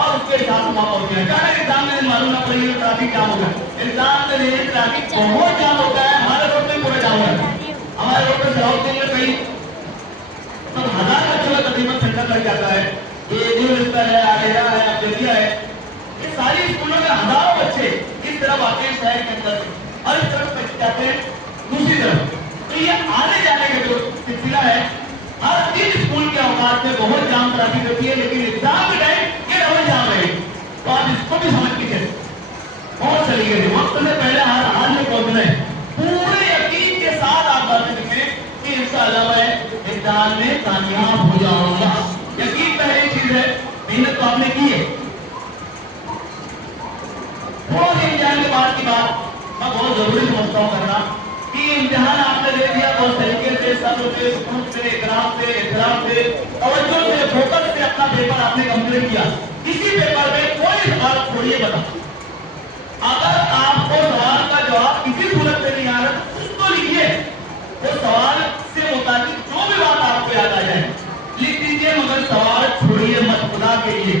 और उसके हिसाब से वहां पहुंच जाए क्या एग्जाम में मालूम ना पड़ेगी ट्रैफिक जाम होगा एग्जाम में लिए ट्रैफिक बहुत जाम होता है हमारे रोड पे पूरा जाम होता है हमारे रोड पे साउथ इंडिया कहीं तो 1000 बच्चों का तकरीबन सेंटर लग जाता है ये न्यू स्तर है आगेरा है अब्देलिया है ये सारी स्कूलों में हजारों बच्चे इस तरफ आते हैं शहर के अंदर और इस तरफ बच्चे जाते हैं दूसरी तरफ तो ये आने जाने का जो सिलसिला है हर 3 स्कूल के औकात में बहुत जाम ट्रैफिक होती है लेकिन एग्जाम के टाइम ये डबल जाम रहेगी तो आप इसको भी समझ के चले बहुत तरीके से वक्त से पहले हर हाल में पहुंचना है पूरे यकीन के साथ आप बातें लिखें कि इंशाअल्लाह मैं एग्जाम में कामयाब हो जाऊंगा यकीन पहली चीज है मेहनत तो आपने की है बहुत इम्तिहान के बाद की बात मैं बहुत जरूरी समझता हूँ करना कि इम्तिहान आपने दे दिया बहुत तरीके से सब्र से सुकून से इकराम से एहतराम से तवज्जो से फोकस से अपना पेपर आपने कंप्लीट किया इसी पेपर में कोई सवाल छोड़िए बता अगर आपको सवाल का जवाब किसी सूरत से नहीं आ रहा उसको लिखिए वो सवाल से मुताबिक जो भी बात आपको याद आ जाए लिख दीजिए मगर सवाल छोड़िए मत खुदा के लिए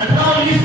18-19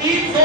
300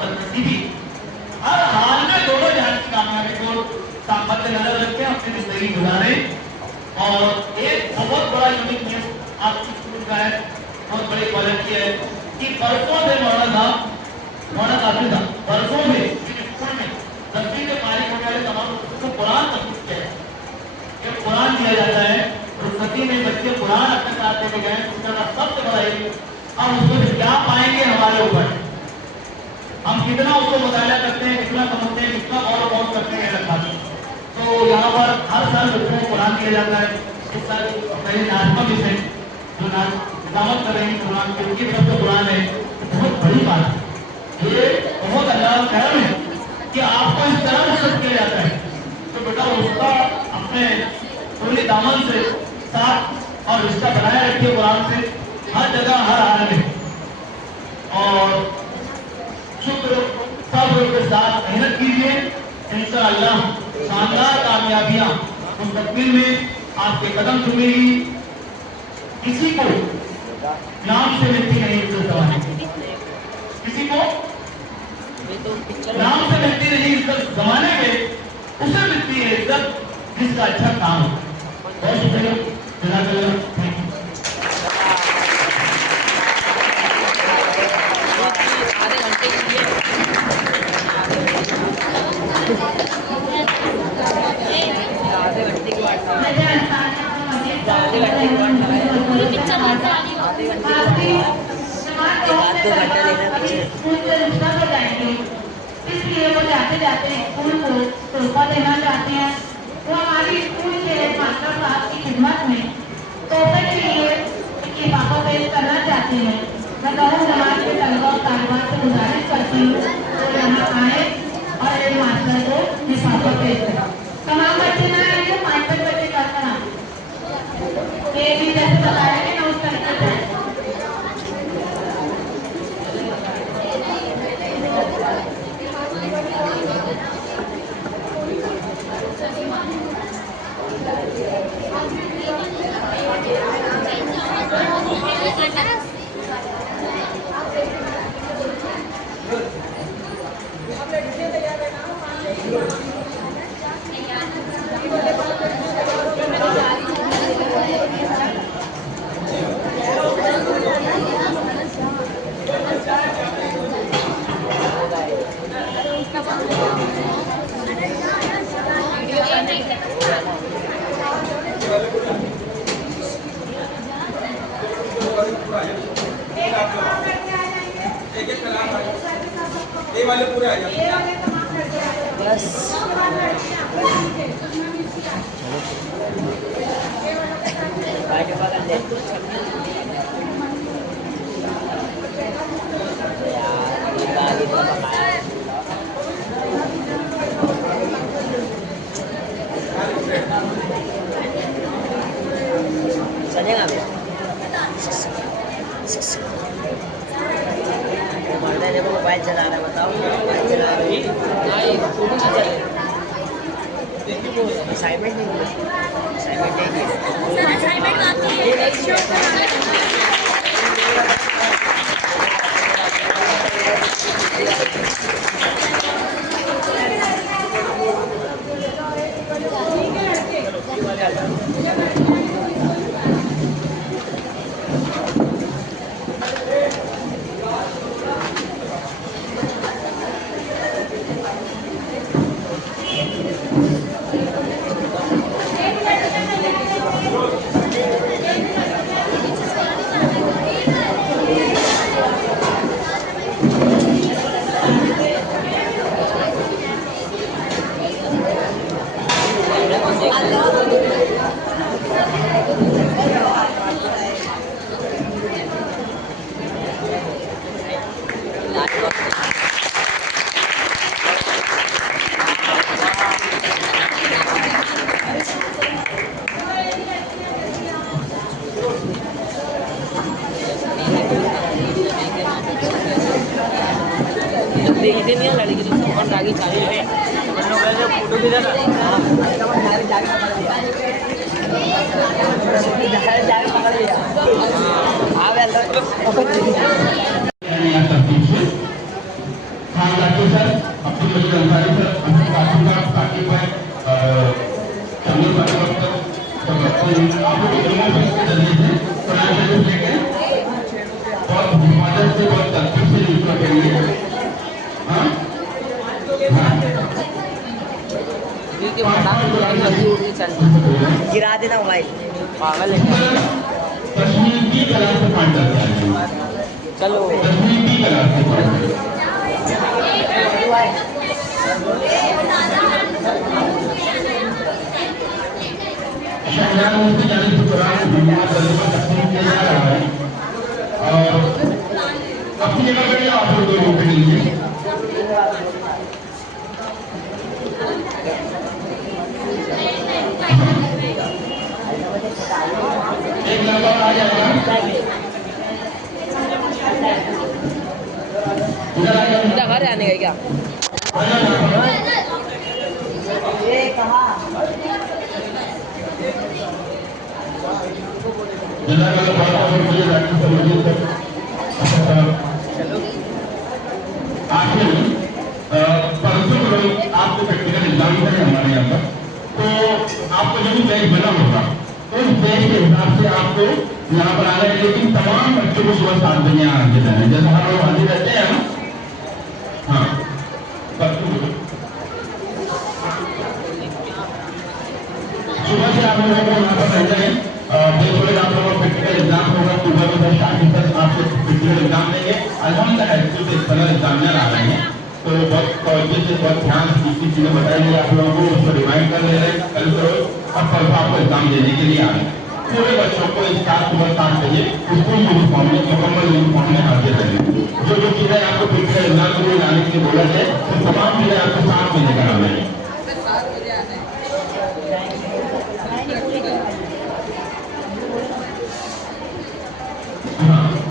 तरकीबी हर हाल में दोनों जहां की कामयाबी को मद्दे नजर रखें, अपनी जिंदगी गुजारें। और एक बहुत बड़ा यूनिकनेस आपकी स्कूल का है, बहुत बड़ी क्वालिटी है कि परसों से मौलाना काफी था, परसों में स्कूल में 10वीं के पारी होने वाले तमाम को कुरान तकलीफ किया है, ये कुरान दिया जाता है। रुखसती में बच्चे कुरान अपने साथ लेके गए, उसका सबसे बड़ा एक हम उसको क्या पाएंगे हमारे ऊपर, हम कितना उसको मुताला करते हैं, कितना समझते हैं, कितना और बहुत करते हैं अलग बात। तो यहाँ पर हर साल बच्चों को कुरान दिया जाता है। इस साल मेरे नाजमा भी से जो निजामत कर रहे हैं कुरान की, उनकी तरफ से कुरान है, बहुत बड़ी बात है। ये बहुत अल्लाह का करम है कि आपको इस तरह मदद किया जाता है। तो बेटा उसका अपने पूरी दामन से साथ और रिश्ता बनाए रखिए कुरान से, हर जगह हर हाल में, और शुक्र सब्र के साथ मेहनत कीजिए। इंशाअल्लाह शानदार कामयाबियां मुस्तकबिल में आपके कदम चूमेगी। किसी को नाम से मिलती नहीं इज्जत जमाने की, किसी को नाम से मिलती नहीं इज्जत जमाने में, उसे मिलती है इज्जत जिसका अच्छा काम हो। बहुत शुक्रिया, जज़ाकल्लाह। इसलिए वो जाते जाते स्कूल को तोहफा देना चाहते हैं। वो हमारी स्कूल के मास्टर साहब की खिदमत में तोहफे के लिए एक लिफाफा पेश करना चाहते हैं। मैं कहूँ जमात के तलबा और तालिबात से गुजारिश करती हूँ तो यहाँ आए और एक मास्टर को लिफाफा पेश करें। तमाम बच्चे ना आएंगे, 5 बच्चे कर कर आए, एक ही जैसे बताएंगे ना उस तरीके से। ये वाले पूरे आ जाओ। बस चलेगा देखो मोबाइल चला रहा है, बताओ मोबाइल चला रही असाइनमेंट नहीं देखते नहीं लड़की तो फोन आगे चालू है फोटो भी देना तरतीब से जमीर अंसारी सर, साकिब भाई, शामिल आप लोग के जरिए से कुरान शरीफ लेके बहुत हिफाजत से, बहुत तरतीब से यूज करेंगे। हाँ गिरा देना मोबाइल, पागल है। तस्वीर कला से पाठ करता है, चलो तस्वीर कला से पाठ शहजाद मुफ्ती जाने से कुरान तस्वीर किया जा रहा है और अपनी जगह पर आप लोग दोनों पे लीजिए। एक नंबर आ जाएगा, सीधा घर आने का क्या? ये कहाँ? आखिर परसों लोग आपको प्रैक्टिकल एग्जाम है हमारे यहाँ पर, तो आपको जो भी बैच बना होगा उस बैच के हिसाब से आपको यहाँ पर आना है, लेकिन तमाम बच्चों को सुबह 7 बजे यहाँ आके जाना है, जैसे हम लोग हाजिर रहते हैं ना। हाँ सुबह से आप लोगों को यहाँ पर रहना है। बिल्कुल आप लोगों का प्रैक्टिकल एग्जाम होगा, सुबह के 10 आपसे प्रैक्टिकल एग्जाम देंगे। अल्हम्दुलिल्लाह एग्जामिनर आ रहे हैं, तो बहुत तवज्जो से, बहुत ध्यान से जितनी चीजें बताई आप लोगों को उसको रिवाइंड कर ले रहे हैं। कल से अब परसों आपको एग्जाम देने के लिए आ रहे हैं। पूरे बच्चों को इस साल सुबह 7 बजे स्कूल यूनिफॉर्म में, मुकम्मल यूनिफॉर्म में हाजिर रहेंगे। जो चीजें आपको प्रैक्टिकल एग्जाम के लिए लाने के लिए बोला है, तो तमाम चीजें आपको 7 बजे लेकर आना है।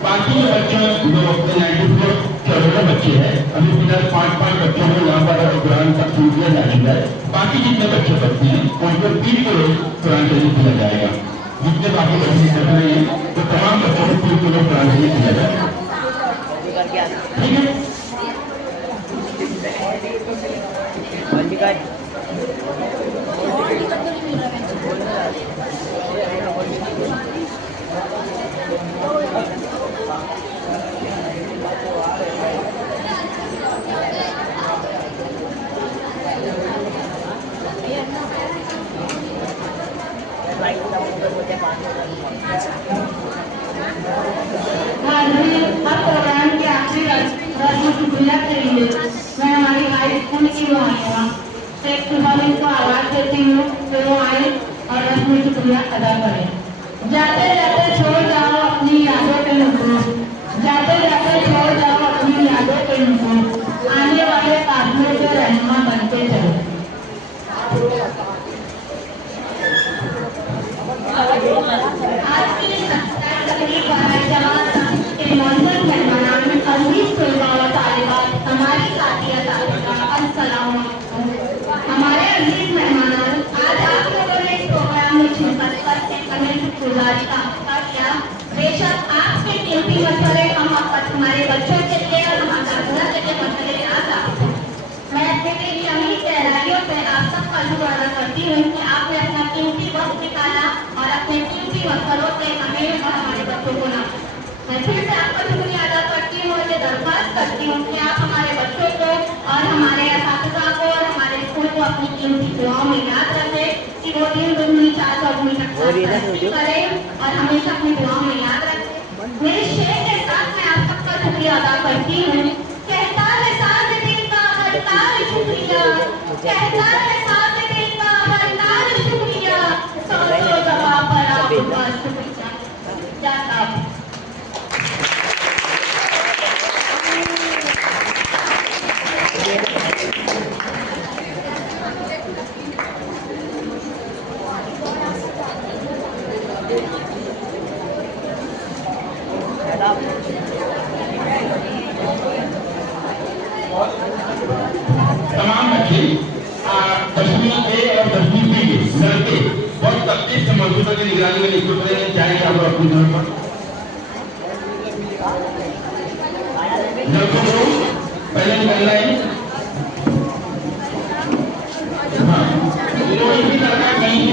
बाकी जो बच्चे जो 94 करोड़ बच्चे हैं, अभी फिलहाल 5 बच्चों को यहाँ पर कुरान तकसीम किया जाएगा। बाकी जितने बच्चे बच्चे हैं उनको 3 करोड़ कुरान शरीफ दिया जाएगा। जितने बाकी बच्चे कर रहे हैं तो तमाम बच्चों को 3 करोड़ कुरान शरीफ दिया जाएगा। ठीक है, अब प्रोग्राम के आखिरी रस्म की पूजा के लिए मैं हमारी हाई स्कूल की रुहानिया शेख सुहाबिन को आवाज देती हूँ कि वो आए और रस्म की पूजा अदा करें। जाते जाते छोड़ जाओ अपनी यादों के नुकूर, जाते जाते छोड़ जाओ अपनी यादों के नुकूर, आने वाले काफिलों के रहनुमा बनते चलो। आज की तकरीब के मौजूद मेहमान अजीज तलबा व तालिबात, हमारी साथिया तालिबा, अस्सलाम वालेकुम। हमारे अजीज मेहमान, आज आप लोगों ने इस प्रोग्राम में शिरकत करके हमें शुक्रगुजारी का मौका दिया। बेशक आपके कीमती मसले हम हमारे बच्चों के लिए और हमारे के लिए मसले आ सकते हैं। मैं अपने लिए अमीर गहराइयों से आप सबका शुक्र अदा करती हूँ कि आपने अपना कीमती वक्त निकाला और अपने कीमती मसलों से हमें और हमारे बच्चों को ना। मैं फिर से आपका शुक्रिया अदा करती हूँ और ये दरख्वास्त करती हूँ कि आप हमारे बच्चों को और हमारे असातिज़ा को और हमारे स्कूल को अपनी कीमती दुआओं में याद रखें कि वो दिन दुगनी 4 चौगुनी करें और हमेशा अपनी दुआओं में याद रखें। मेरे शेर के साथ मैं आप सबका शुक्रिया अदा करती हूँ। कहता है साथ दिल का हर तार शुक्रिया, कहता है साथ दिल का हर तार शुक्रिया, सौ दफा पर आपका शुक्रिया। क्या साहब तमाम बच्चे 10वीं ए और 10वीं बी के लड़के बहुत तकलीफ से मौजूदा की निगरानी में निकल रहे हैं। चाहे आप अपनी घर पर लड़कों को पहले निकलना है।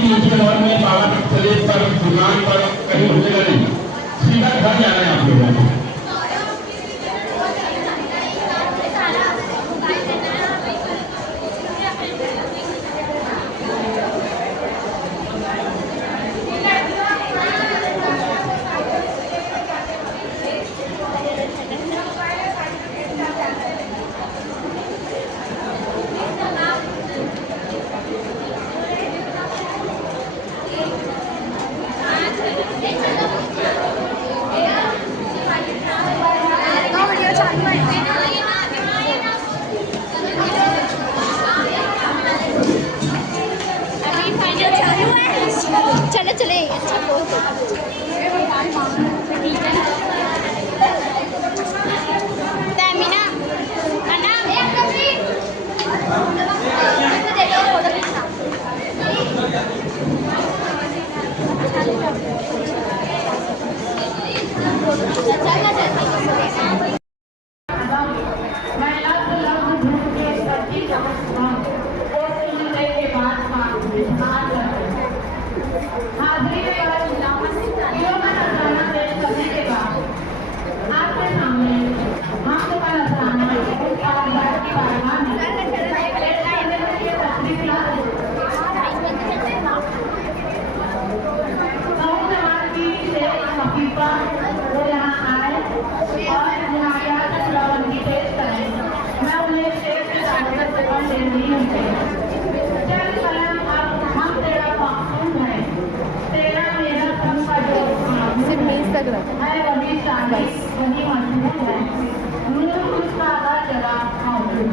दूसरे दौर में बाबा के शरीर पर दुकान पर कहीं रुकेगा नहीं, सीधा घर जाना है आप लोगों को। चले चले अच्छा तमीना अन्ना एक कभी दे दो फोटो खींचना चलना चलना मैं लफ्ज़ लफ्ज़ ढूंढ के सच्ची समझता हूँ वो सुनने के बाद हाजिरी में नजराना पेश करने के बाद आपके सामने हम का नजराना और भारत की बारगाह में खफीफा वो यहाँ आए और जनाबियात खुदावंदी पेश करें। मैं उन्हें शेख की ताकत से पढ़ दे रही हूँ। चल कलम अब हम तेरा मखसूम है, तेरा मेरा सब का जो है वही शादी वही मजबूत है, नूर उसका आधा जला मौजूद।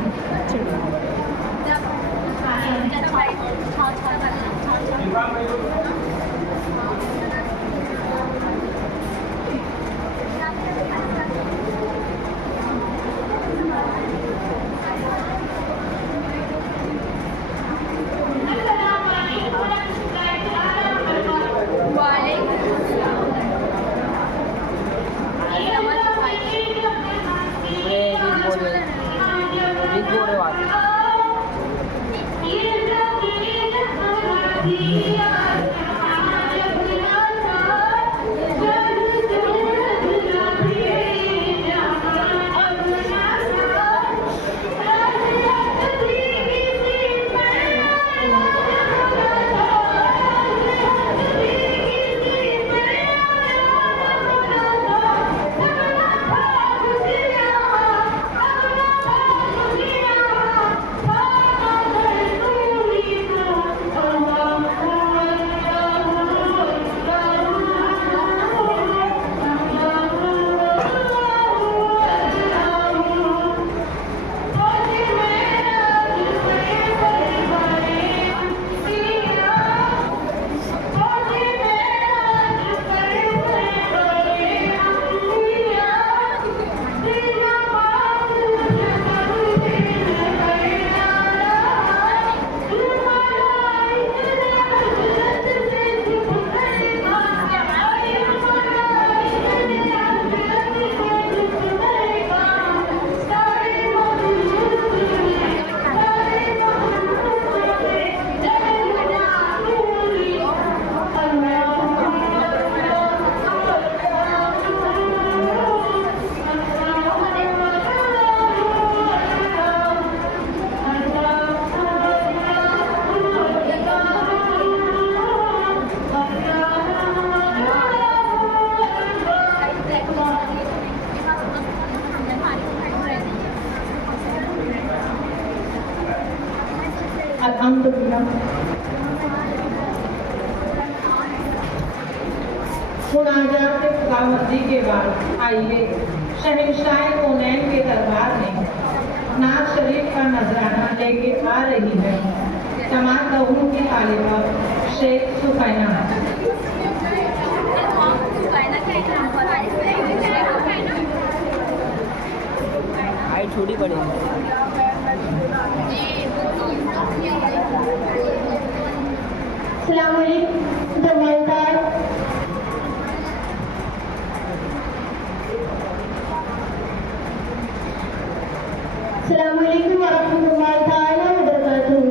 मुनाजात खुदावंदी के बाद आइए शहंशाह कौनैन के दरबार में नाज शरीफ का नजराना लेके आ रही है तमाम दौरों की तालिबा शेख सुफैना। हाइट छोटी पड़ेगी। अस्सलामुअलैकुम वरहमतुल्लाहि ताला वबरकातुहू।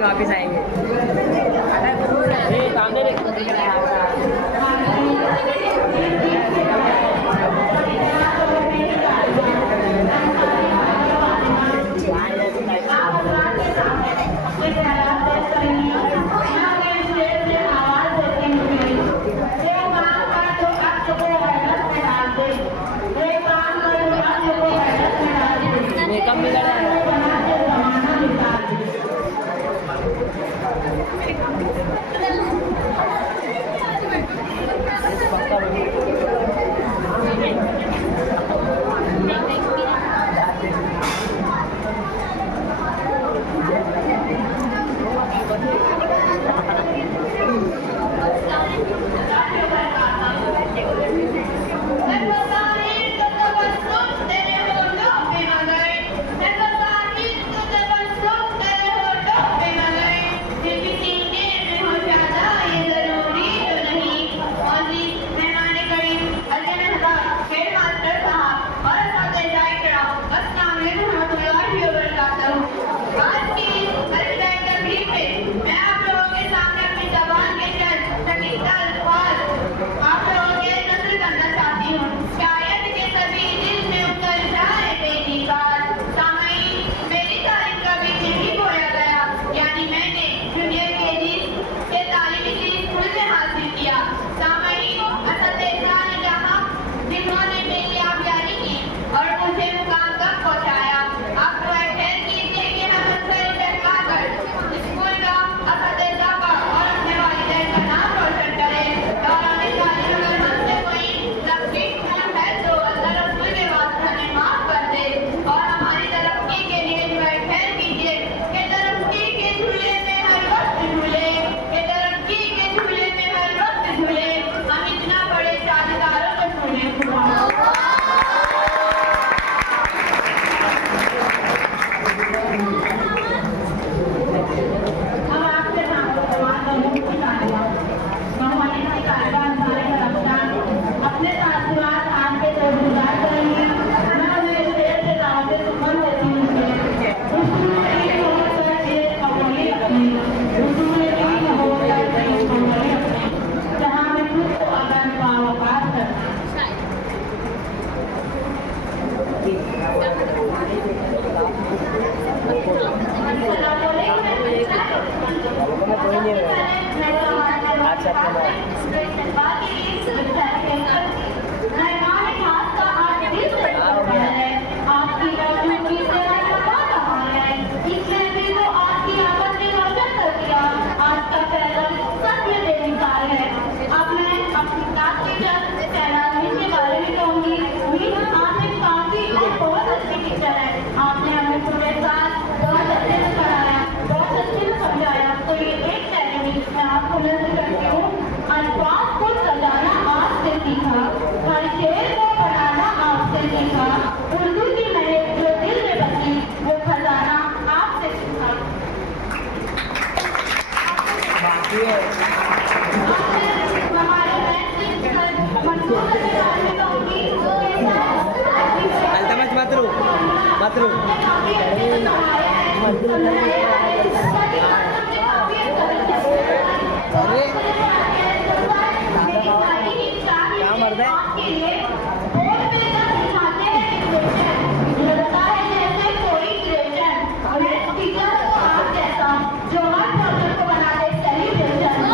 वापस आएंगे। सामने मेकअप भी करा है। पक्का आपने काफी अच्छे से पढ़ाया है, समझाया है, साथ ही साथ हमने काफी अच्छा मेरी सारी इच्छा है आपके लिए बोर्ड पे जब दिखाते हैं ग्रेजुएशन, लगता है जैसे कोई ग्रेजुएशन और टीचर को आप जैसा जो हर प्रोजेक्ट को बना दे सेलिब्रेशन।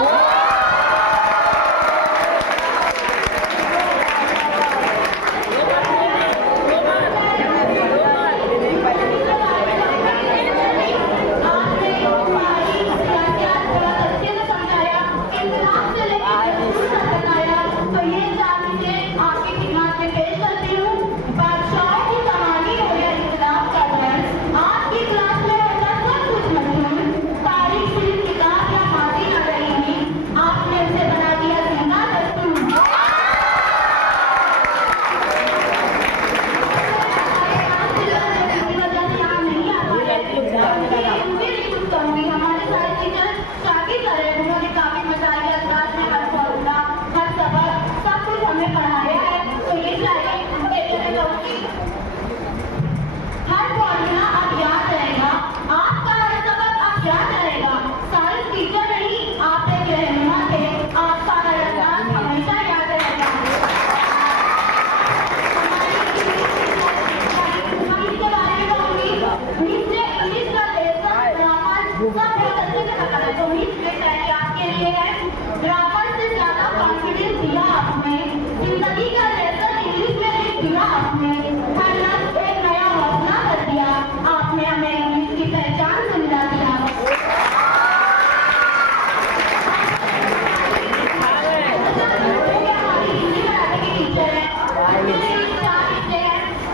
तो ये जान से आपकी खिदमत में पेश करती हूँ बादशाहों की कहानी हो या इस्लाम का दर्स। आपकी क्लास में होता सब कुछ मशहूर, तारीख सिर्फ किताब या मादी न रही, आपने उसे बना दिया जिंदा दस्तूर। हमारे सारे टीचर शागिर्द रहे, उन्होंने काफी मजा किया क्लास में, हर फॉर्मूला हर सबक सब कुछ हमें पढ़ाया है। तो ये चाहिए हर फॉर्मूला अब याद रहेगा, आपका हर सबक अब याद रहेगा। सारे टीचर नहीं, आप एक रहनुमा थे, आपका हर अंदाज हमेशा याद रहेगा। हम इसके बारे में कहूँगी, इंग्लिश का लेसन ग्रामर सब बहुत अच्छे से पता है। तो आपके लिए है ग्रामर से ज्यादा कॉन्फिडेंस दिया आपने, जिंदगी का लेसन इंग्लिश में लिख दिया आपने, हर लफ्ज एक नया हौसला कर दिया आपने, हमें इंग्लिश की पहचान समझा दिया। हमारी हिंदी पढ़ाने की टीचर है,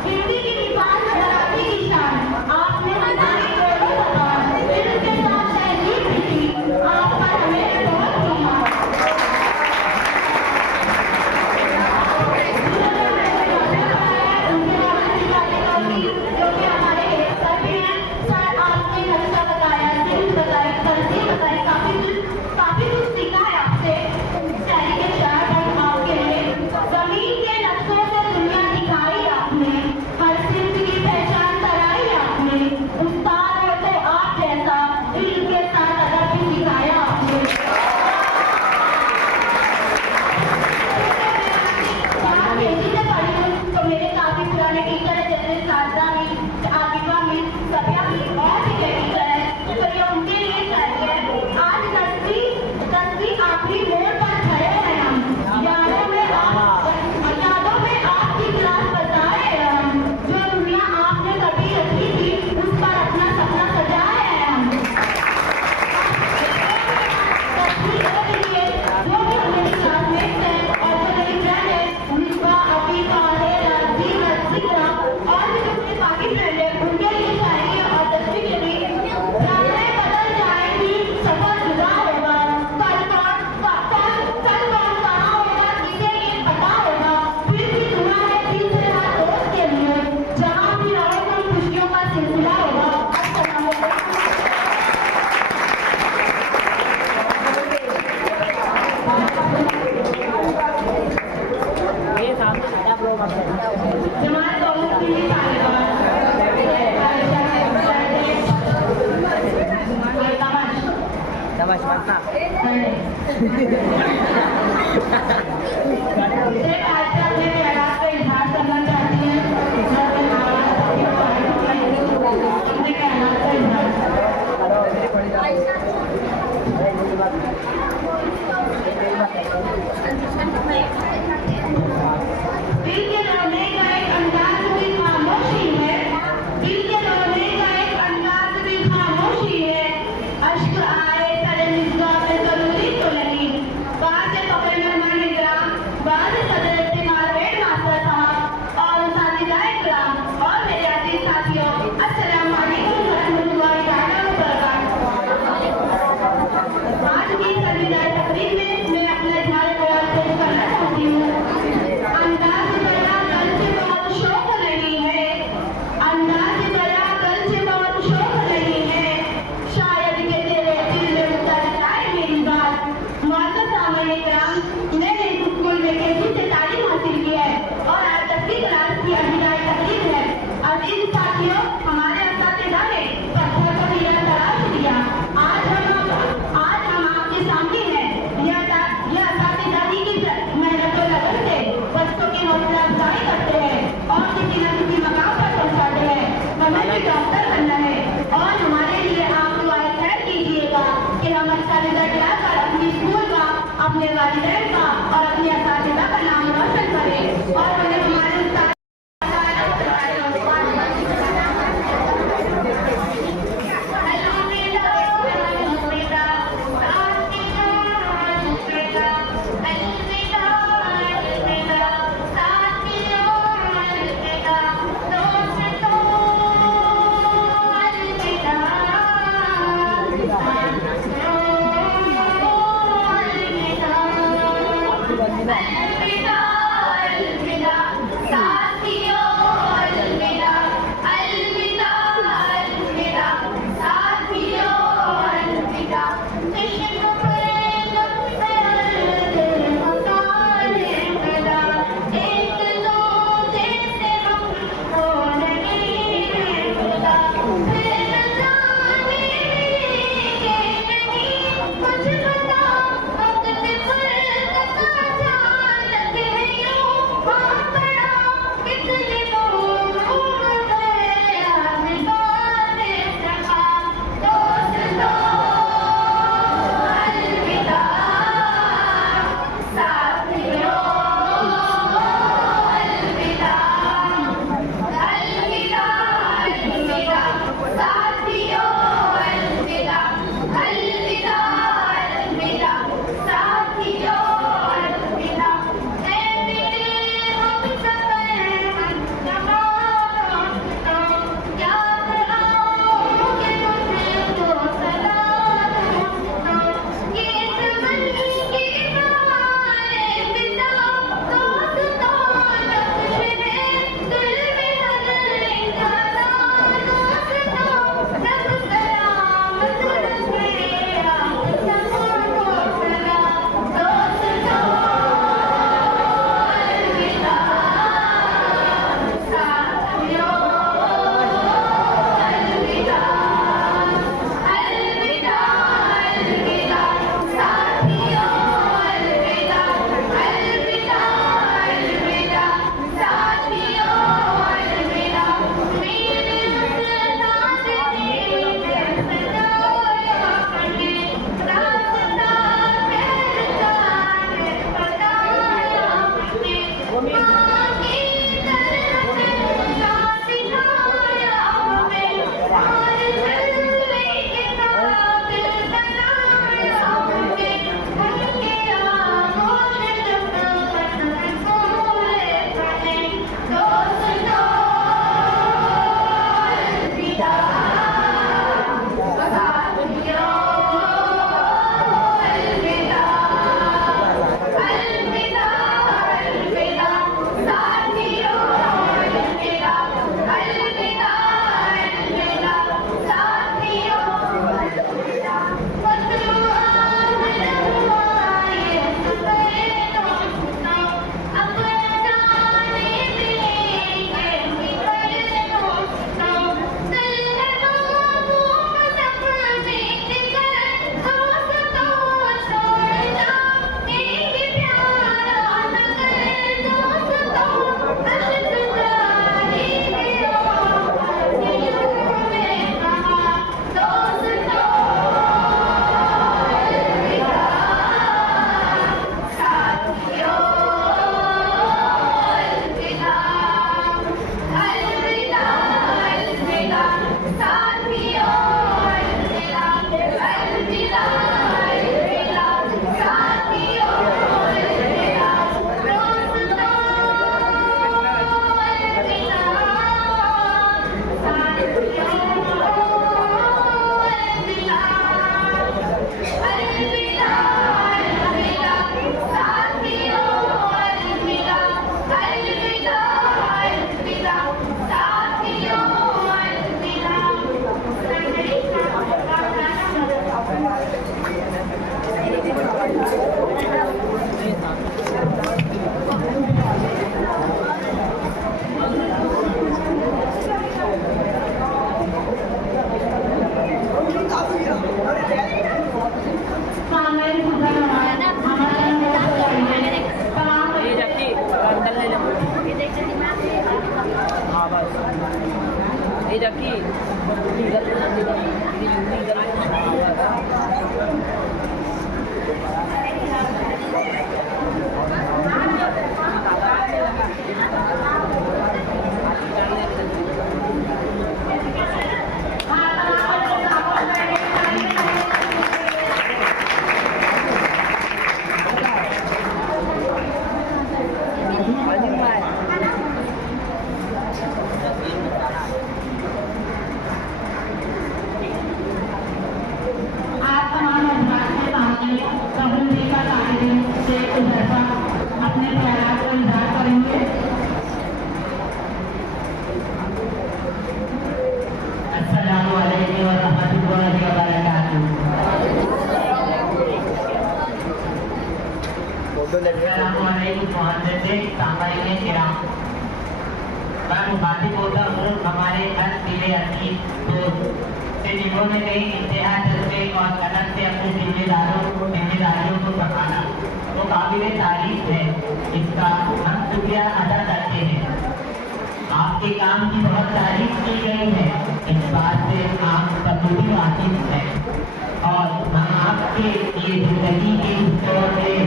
हिंदी की मिसाल मराठी की शान, आपने हमारी दोनों जबान दिल के साथ तहजीब भी की, आप पर हमें बहुत किया। जो कि हमारे एक सर भी हैं, सर आपने नक्शा बताया, दिल बताई, तरजीह बताई, काफी कुछ सीखा है आपसे। शहरी के शहर और आपके लिए जमीन के नक्शों से दुनिया दिखाई आपने, हर सिर्फ की पहचान कराई आपने, उस्ताद हो तो आप जैसा दिल के साथ अदब भी सिखाया आपने। बात हिंदी से पढ़ी हूँ तो मेरे काफी पुराने टीचर है, जैसे सारदा मिस, आतिफा मिस, सबिया मिस और भी कई टीचर है। तो ये उनके लिए चाहिए। आज 10वीं आखिरी मोड़ पर खड़े हैं हम, यादों में आपकी क्लास बताए हम, जो दुनिया आपने कभी रखी थी उस पर अपना सपना सजाए हैं हम। 10वीं के लिए जो भी हमारी क्लासमेट्स हैं और जो मेरी फ्रेंड है, मिसबा, अफीफा, हेरा, जीनत, सिकरा और भी जो मेरे बाकी फ्रेंड है, उनके लिए चाहिए। और 10वीं के लिए राहें बदल जाएंगी, सफर जुदा होगा, कल कौन कहाँ होगा किसे ये पता होगा, फिर भी दुआ है दिल से हर दोस्त के लिए, जहाँ भी रहो कोई खुशियों का सिलसिला होगा। अस्सलाम वालेकुम। ये सामने खड़ा प्रोग्राम है। जमात कौमुस की दबाश मत अपने प्यार का इजहार करना चाहती हैं, अपने प्यार का दिल के रोने का एक अंदाज भी खामोशी है, दिल के रोने का एक अंदाज भी खामोशी है, अश्क आए तेरे निगाह में जरूरी तो नहीं, बात है पकड़ में मन इकराम, बात है सदर इस्तेमाल रेड मास्टर साहब और साथीदार इकराम और मेरे अजीज साथियों, अस्सलाम वालेकुम रहमतुल्लाहि तआला व बरकातहू। आज की साथीदार तकरीर में मैं अपना इजहार ख्याल पेश करना चाहती हूँ। अंदाज बड़ा कल से बहुत शौक नहीं है, अंदाज बड़ा कल से बहुत शौक नहीं है, शायद के तेरे दिल में उतर जाए मेरी बात। मुअज़्ज़ज़ सामईन इकराम, मैंने स्कूल में केजी से तालीम हासिल की है और आज 10वीं क्लास की अभिदाई तकरीर है। अजीज साथियों, Assalamualaikum warahmatullahi wabarakatuh. मैं मुखातिब होता हूँ हमारे अनपीले अतीत दोस्त से जिन्होंने कई इंतहा जज्बे और कदर से अपनी जिम्मेदारियों को संभाला। वो काबिल तारीफ है, इसका हम शुक्रिया अदा करते हैं। आपके काम की बहुत तारीफ की गई है, इस बात से आप बखूबी वाकिफ हैं और हम आपके लिए जिंदगी के इस दौर में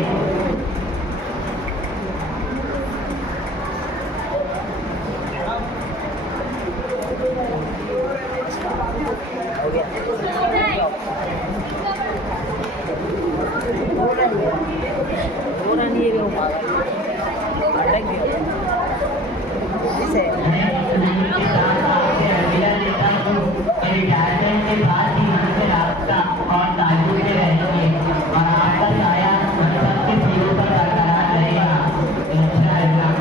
रिटायरमेंट के बाद भी हमसे रास्ता और ताल्लुक में रहेंगे और आपका साया हम सबके सिरों पर बरकरार रहेगा इंशाअल्लाह।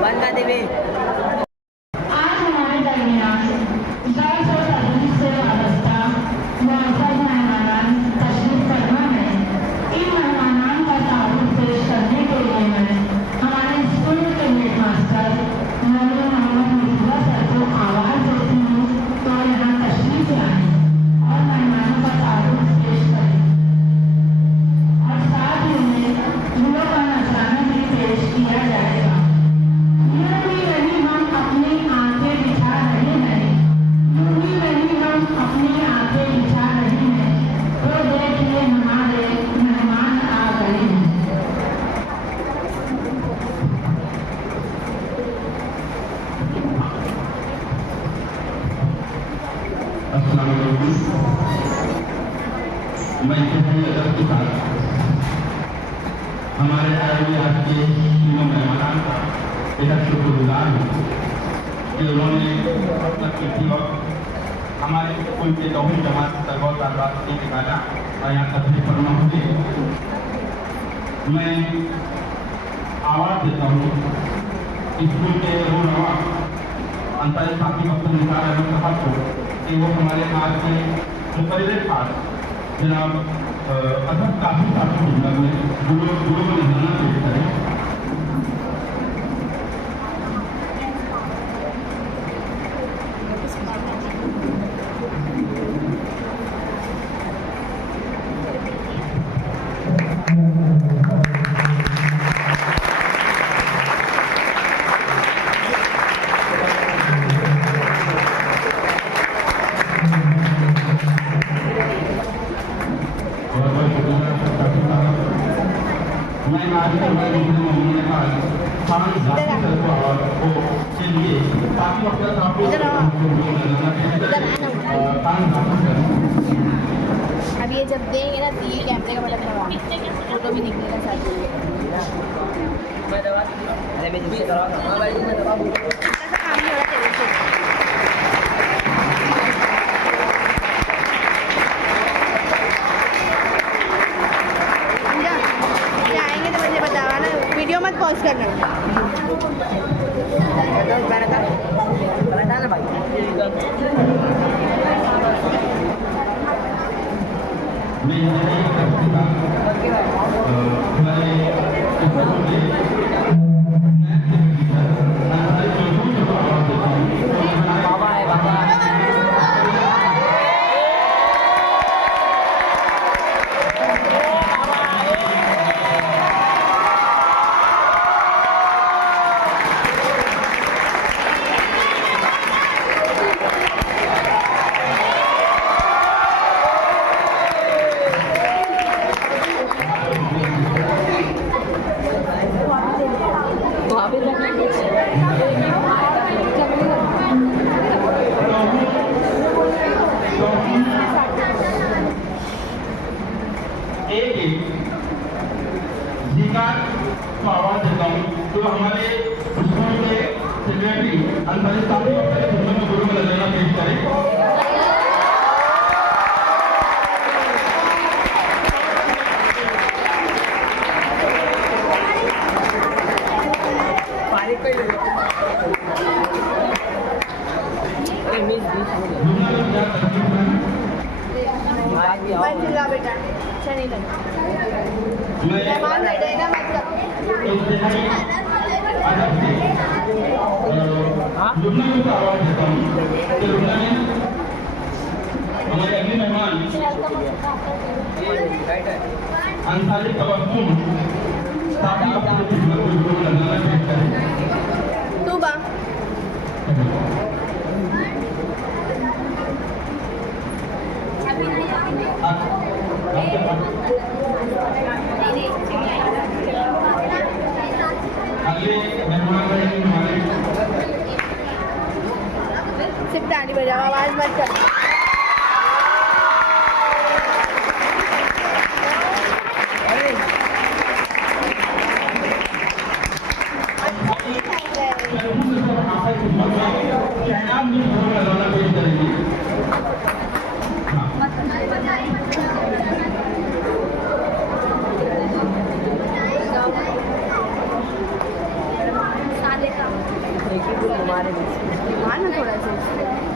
बंदा देवे आज हमारे दरमियान दर्द और तदरीस से वाबस्ता मुअज़्ज़ज़ मेहमान तशरीफ फरमा है। इन मेहमानान का तारुफ पेश करने के लिए मैं हमारे स्कूल के हेडमास्टर मौलाना मोहम्मद मिर्ज़ा सर को आवाज़ देती हूँ तो यहाँ तशरीफ लाएं और मेहमानों का तारुफ पेश करें और साथ ही उन्हें फूलों का नजराना भी पेश किया जाएगा। यूं ही नहीं हम अपनी आंखें बिछा रहे हैं, यूं ही नहीं हम अपनी आंखें बिछा रहे हैं, तो देखिए हमारे मेहमान आ गए हैं। अस्सलाम वालेकुम। मैं इंतहाई अदब के साथ हमारे आए हुए आज के तीनों मेहमान का बेहद शुक्रगुजार हूँ कि उन्होंने अपना कीमती वक्त हमारे स्कूल के दौही जमात तरगौर तालबात से निकाला और यहाँ तशरीफ फरमा हुए। मैं आवाज़ देता हूँ स्कूल के रोनवा अंतर साथी वक्त निकाल अहमद साहब को कि वो हमारे आज के मुकर्रर खास जनाब अदब काफी साथी में गुरु को निशाना पेश करें। मैं आज हमारे मम्मी आज खान जाती को के लिए काफी वक्त अब ये जब देंगे ना तो ये कैमरे का बटन दबा फोटो भी निकलेगा साथ में। अरे मैं दूसरी तरह मोबाइल में दबा ऐसा काम नहीं हो रहा तेरे से। आएंगे तो मुझे बतावा ना, वीडियो मत पॉज करना। ना भाई तो हमारे स्कूल के सेक्रेटरी अंसारी साहब को गुरु में लगाना पेश करें। मंजुला बेटा चलिए मेहमान बैठे ना मतलब हमारे अगले मेहमान अंसारी तबस्सुम तू बा सिर्फ ताली बजाओ आवाज मत कर थोड़ा सा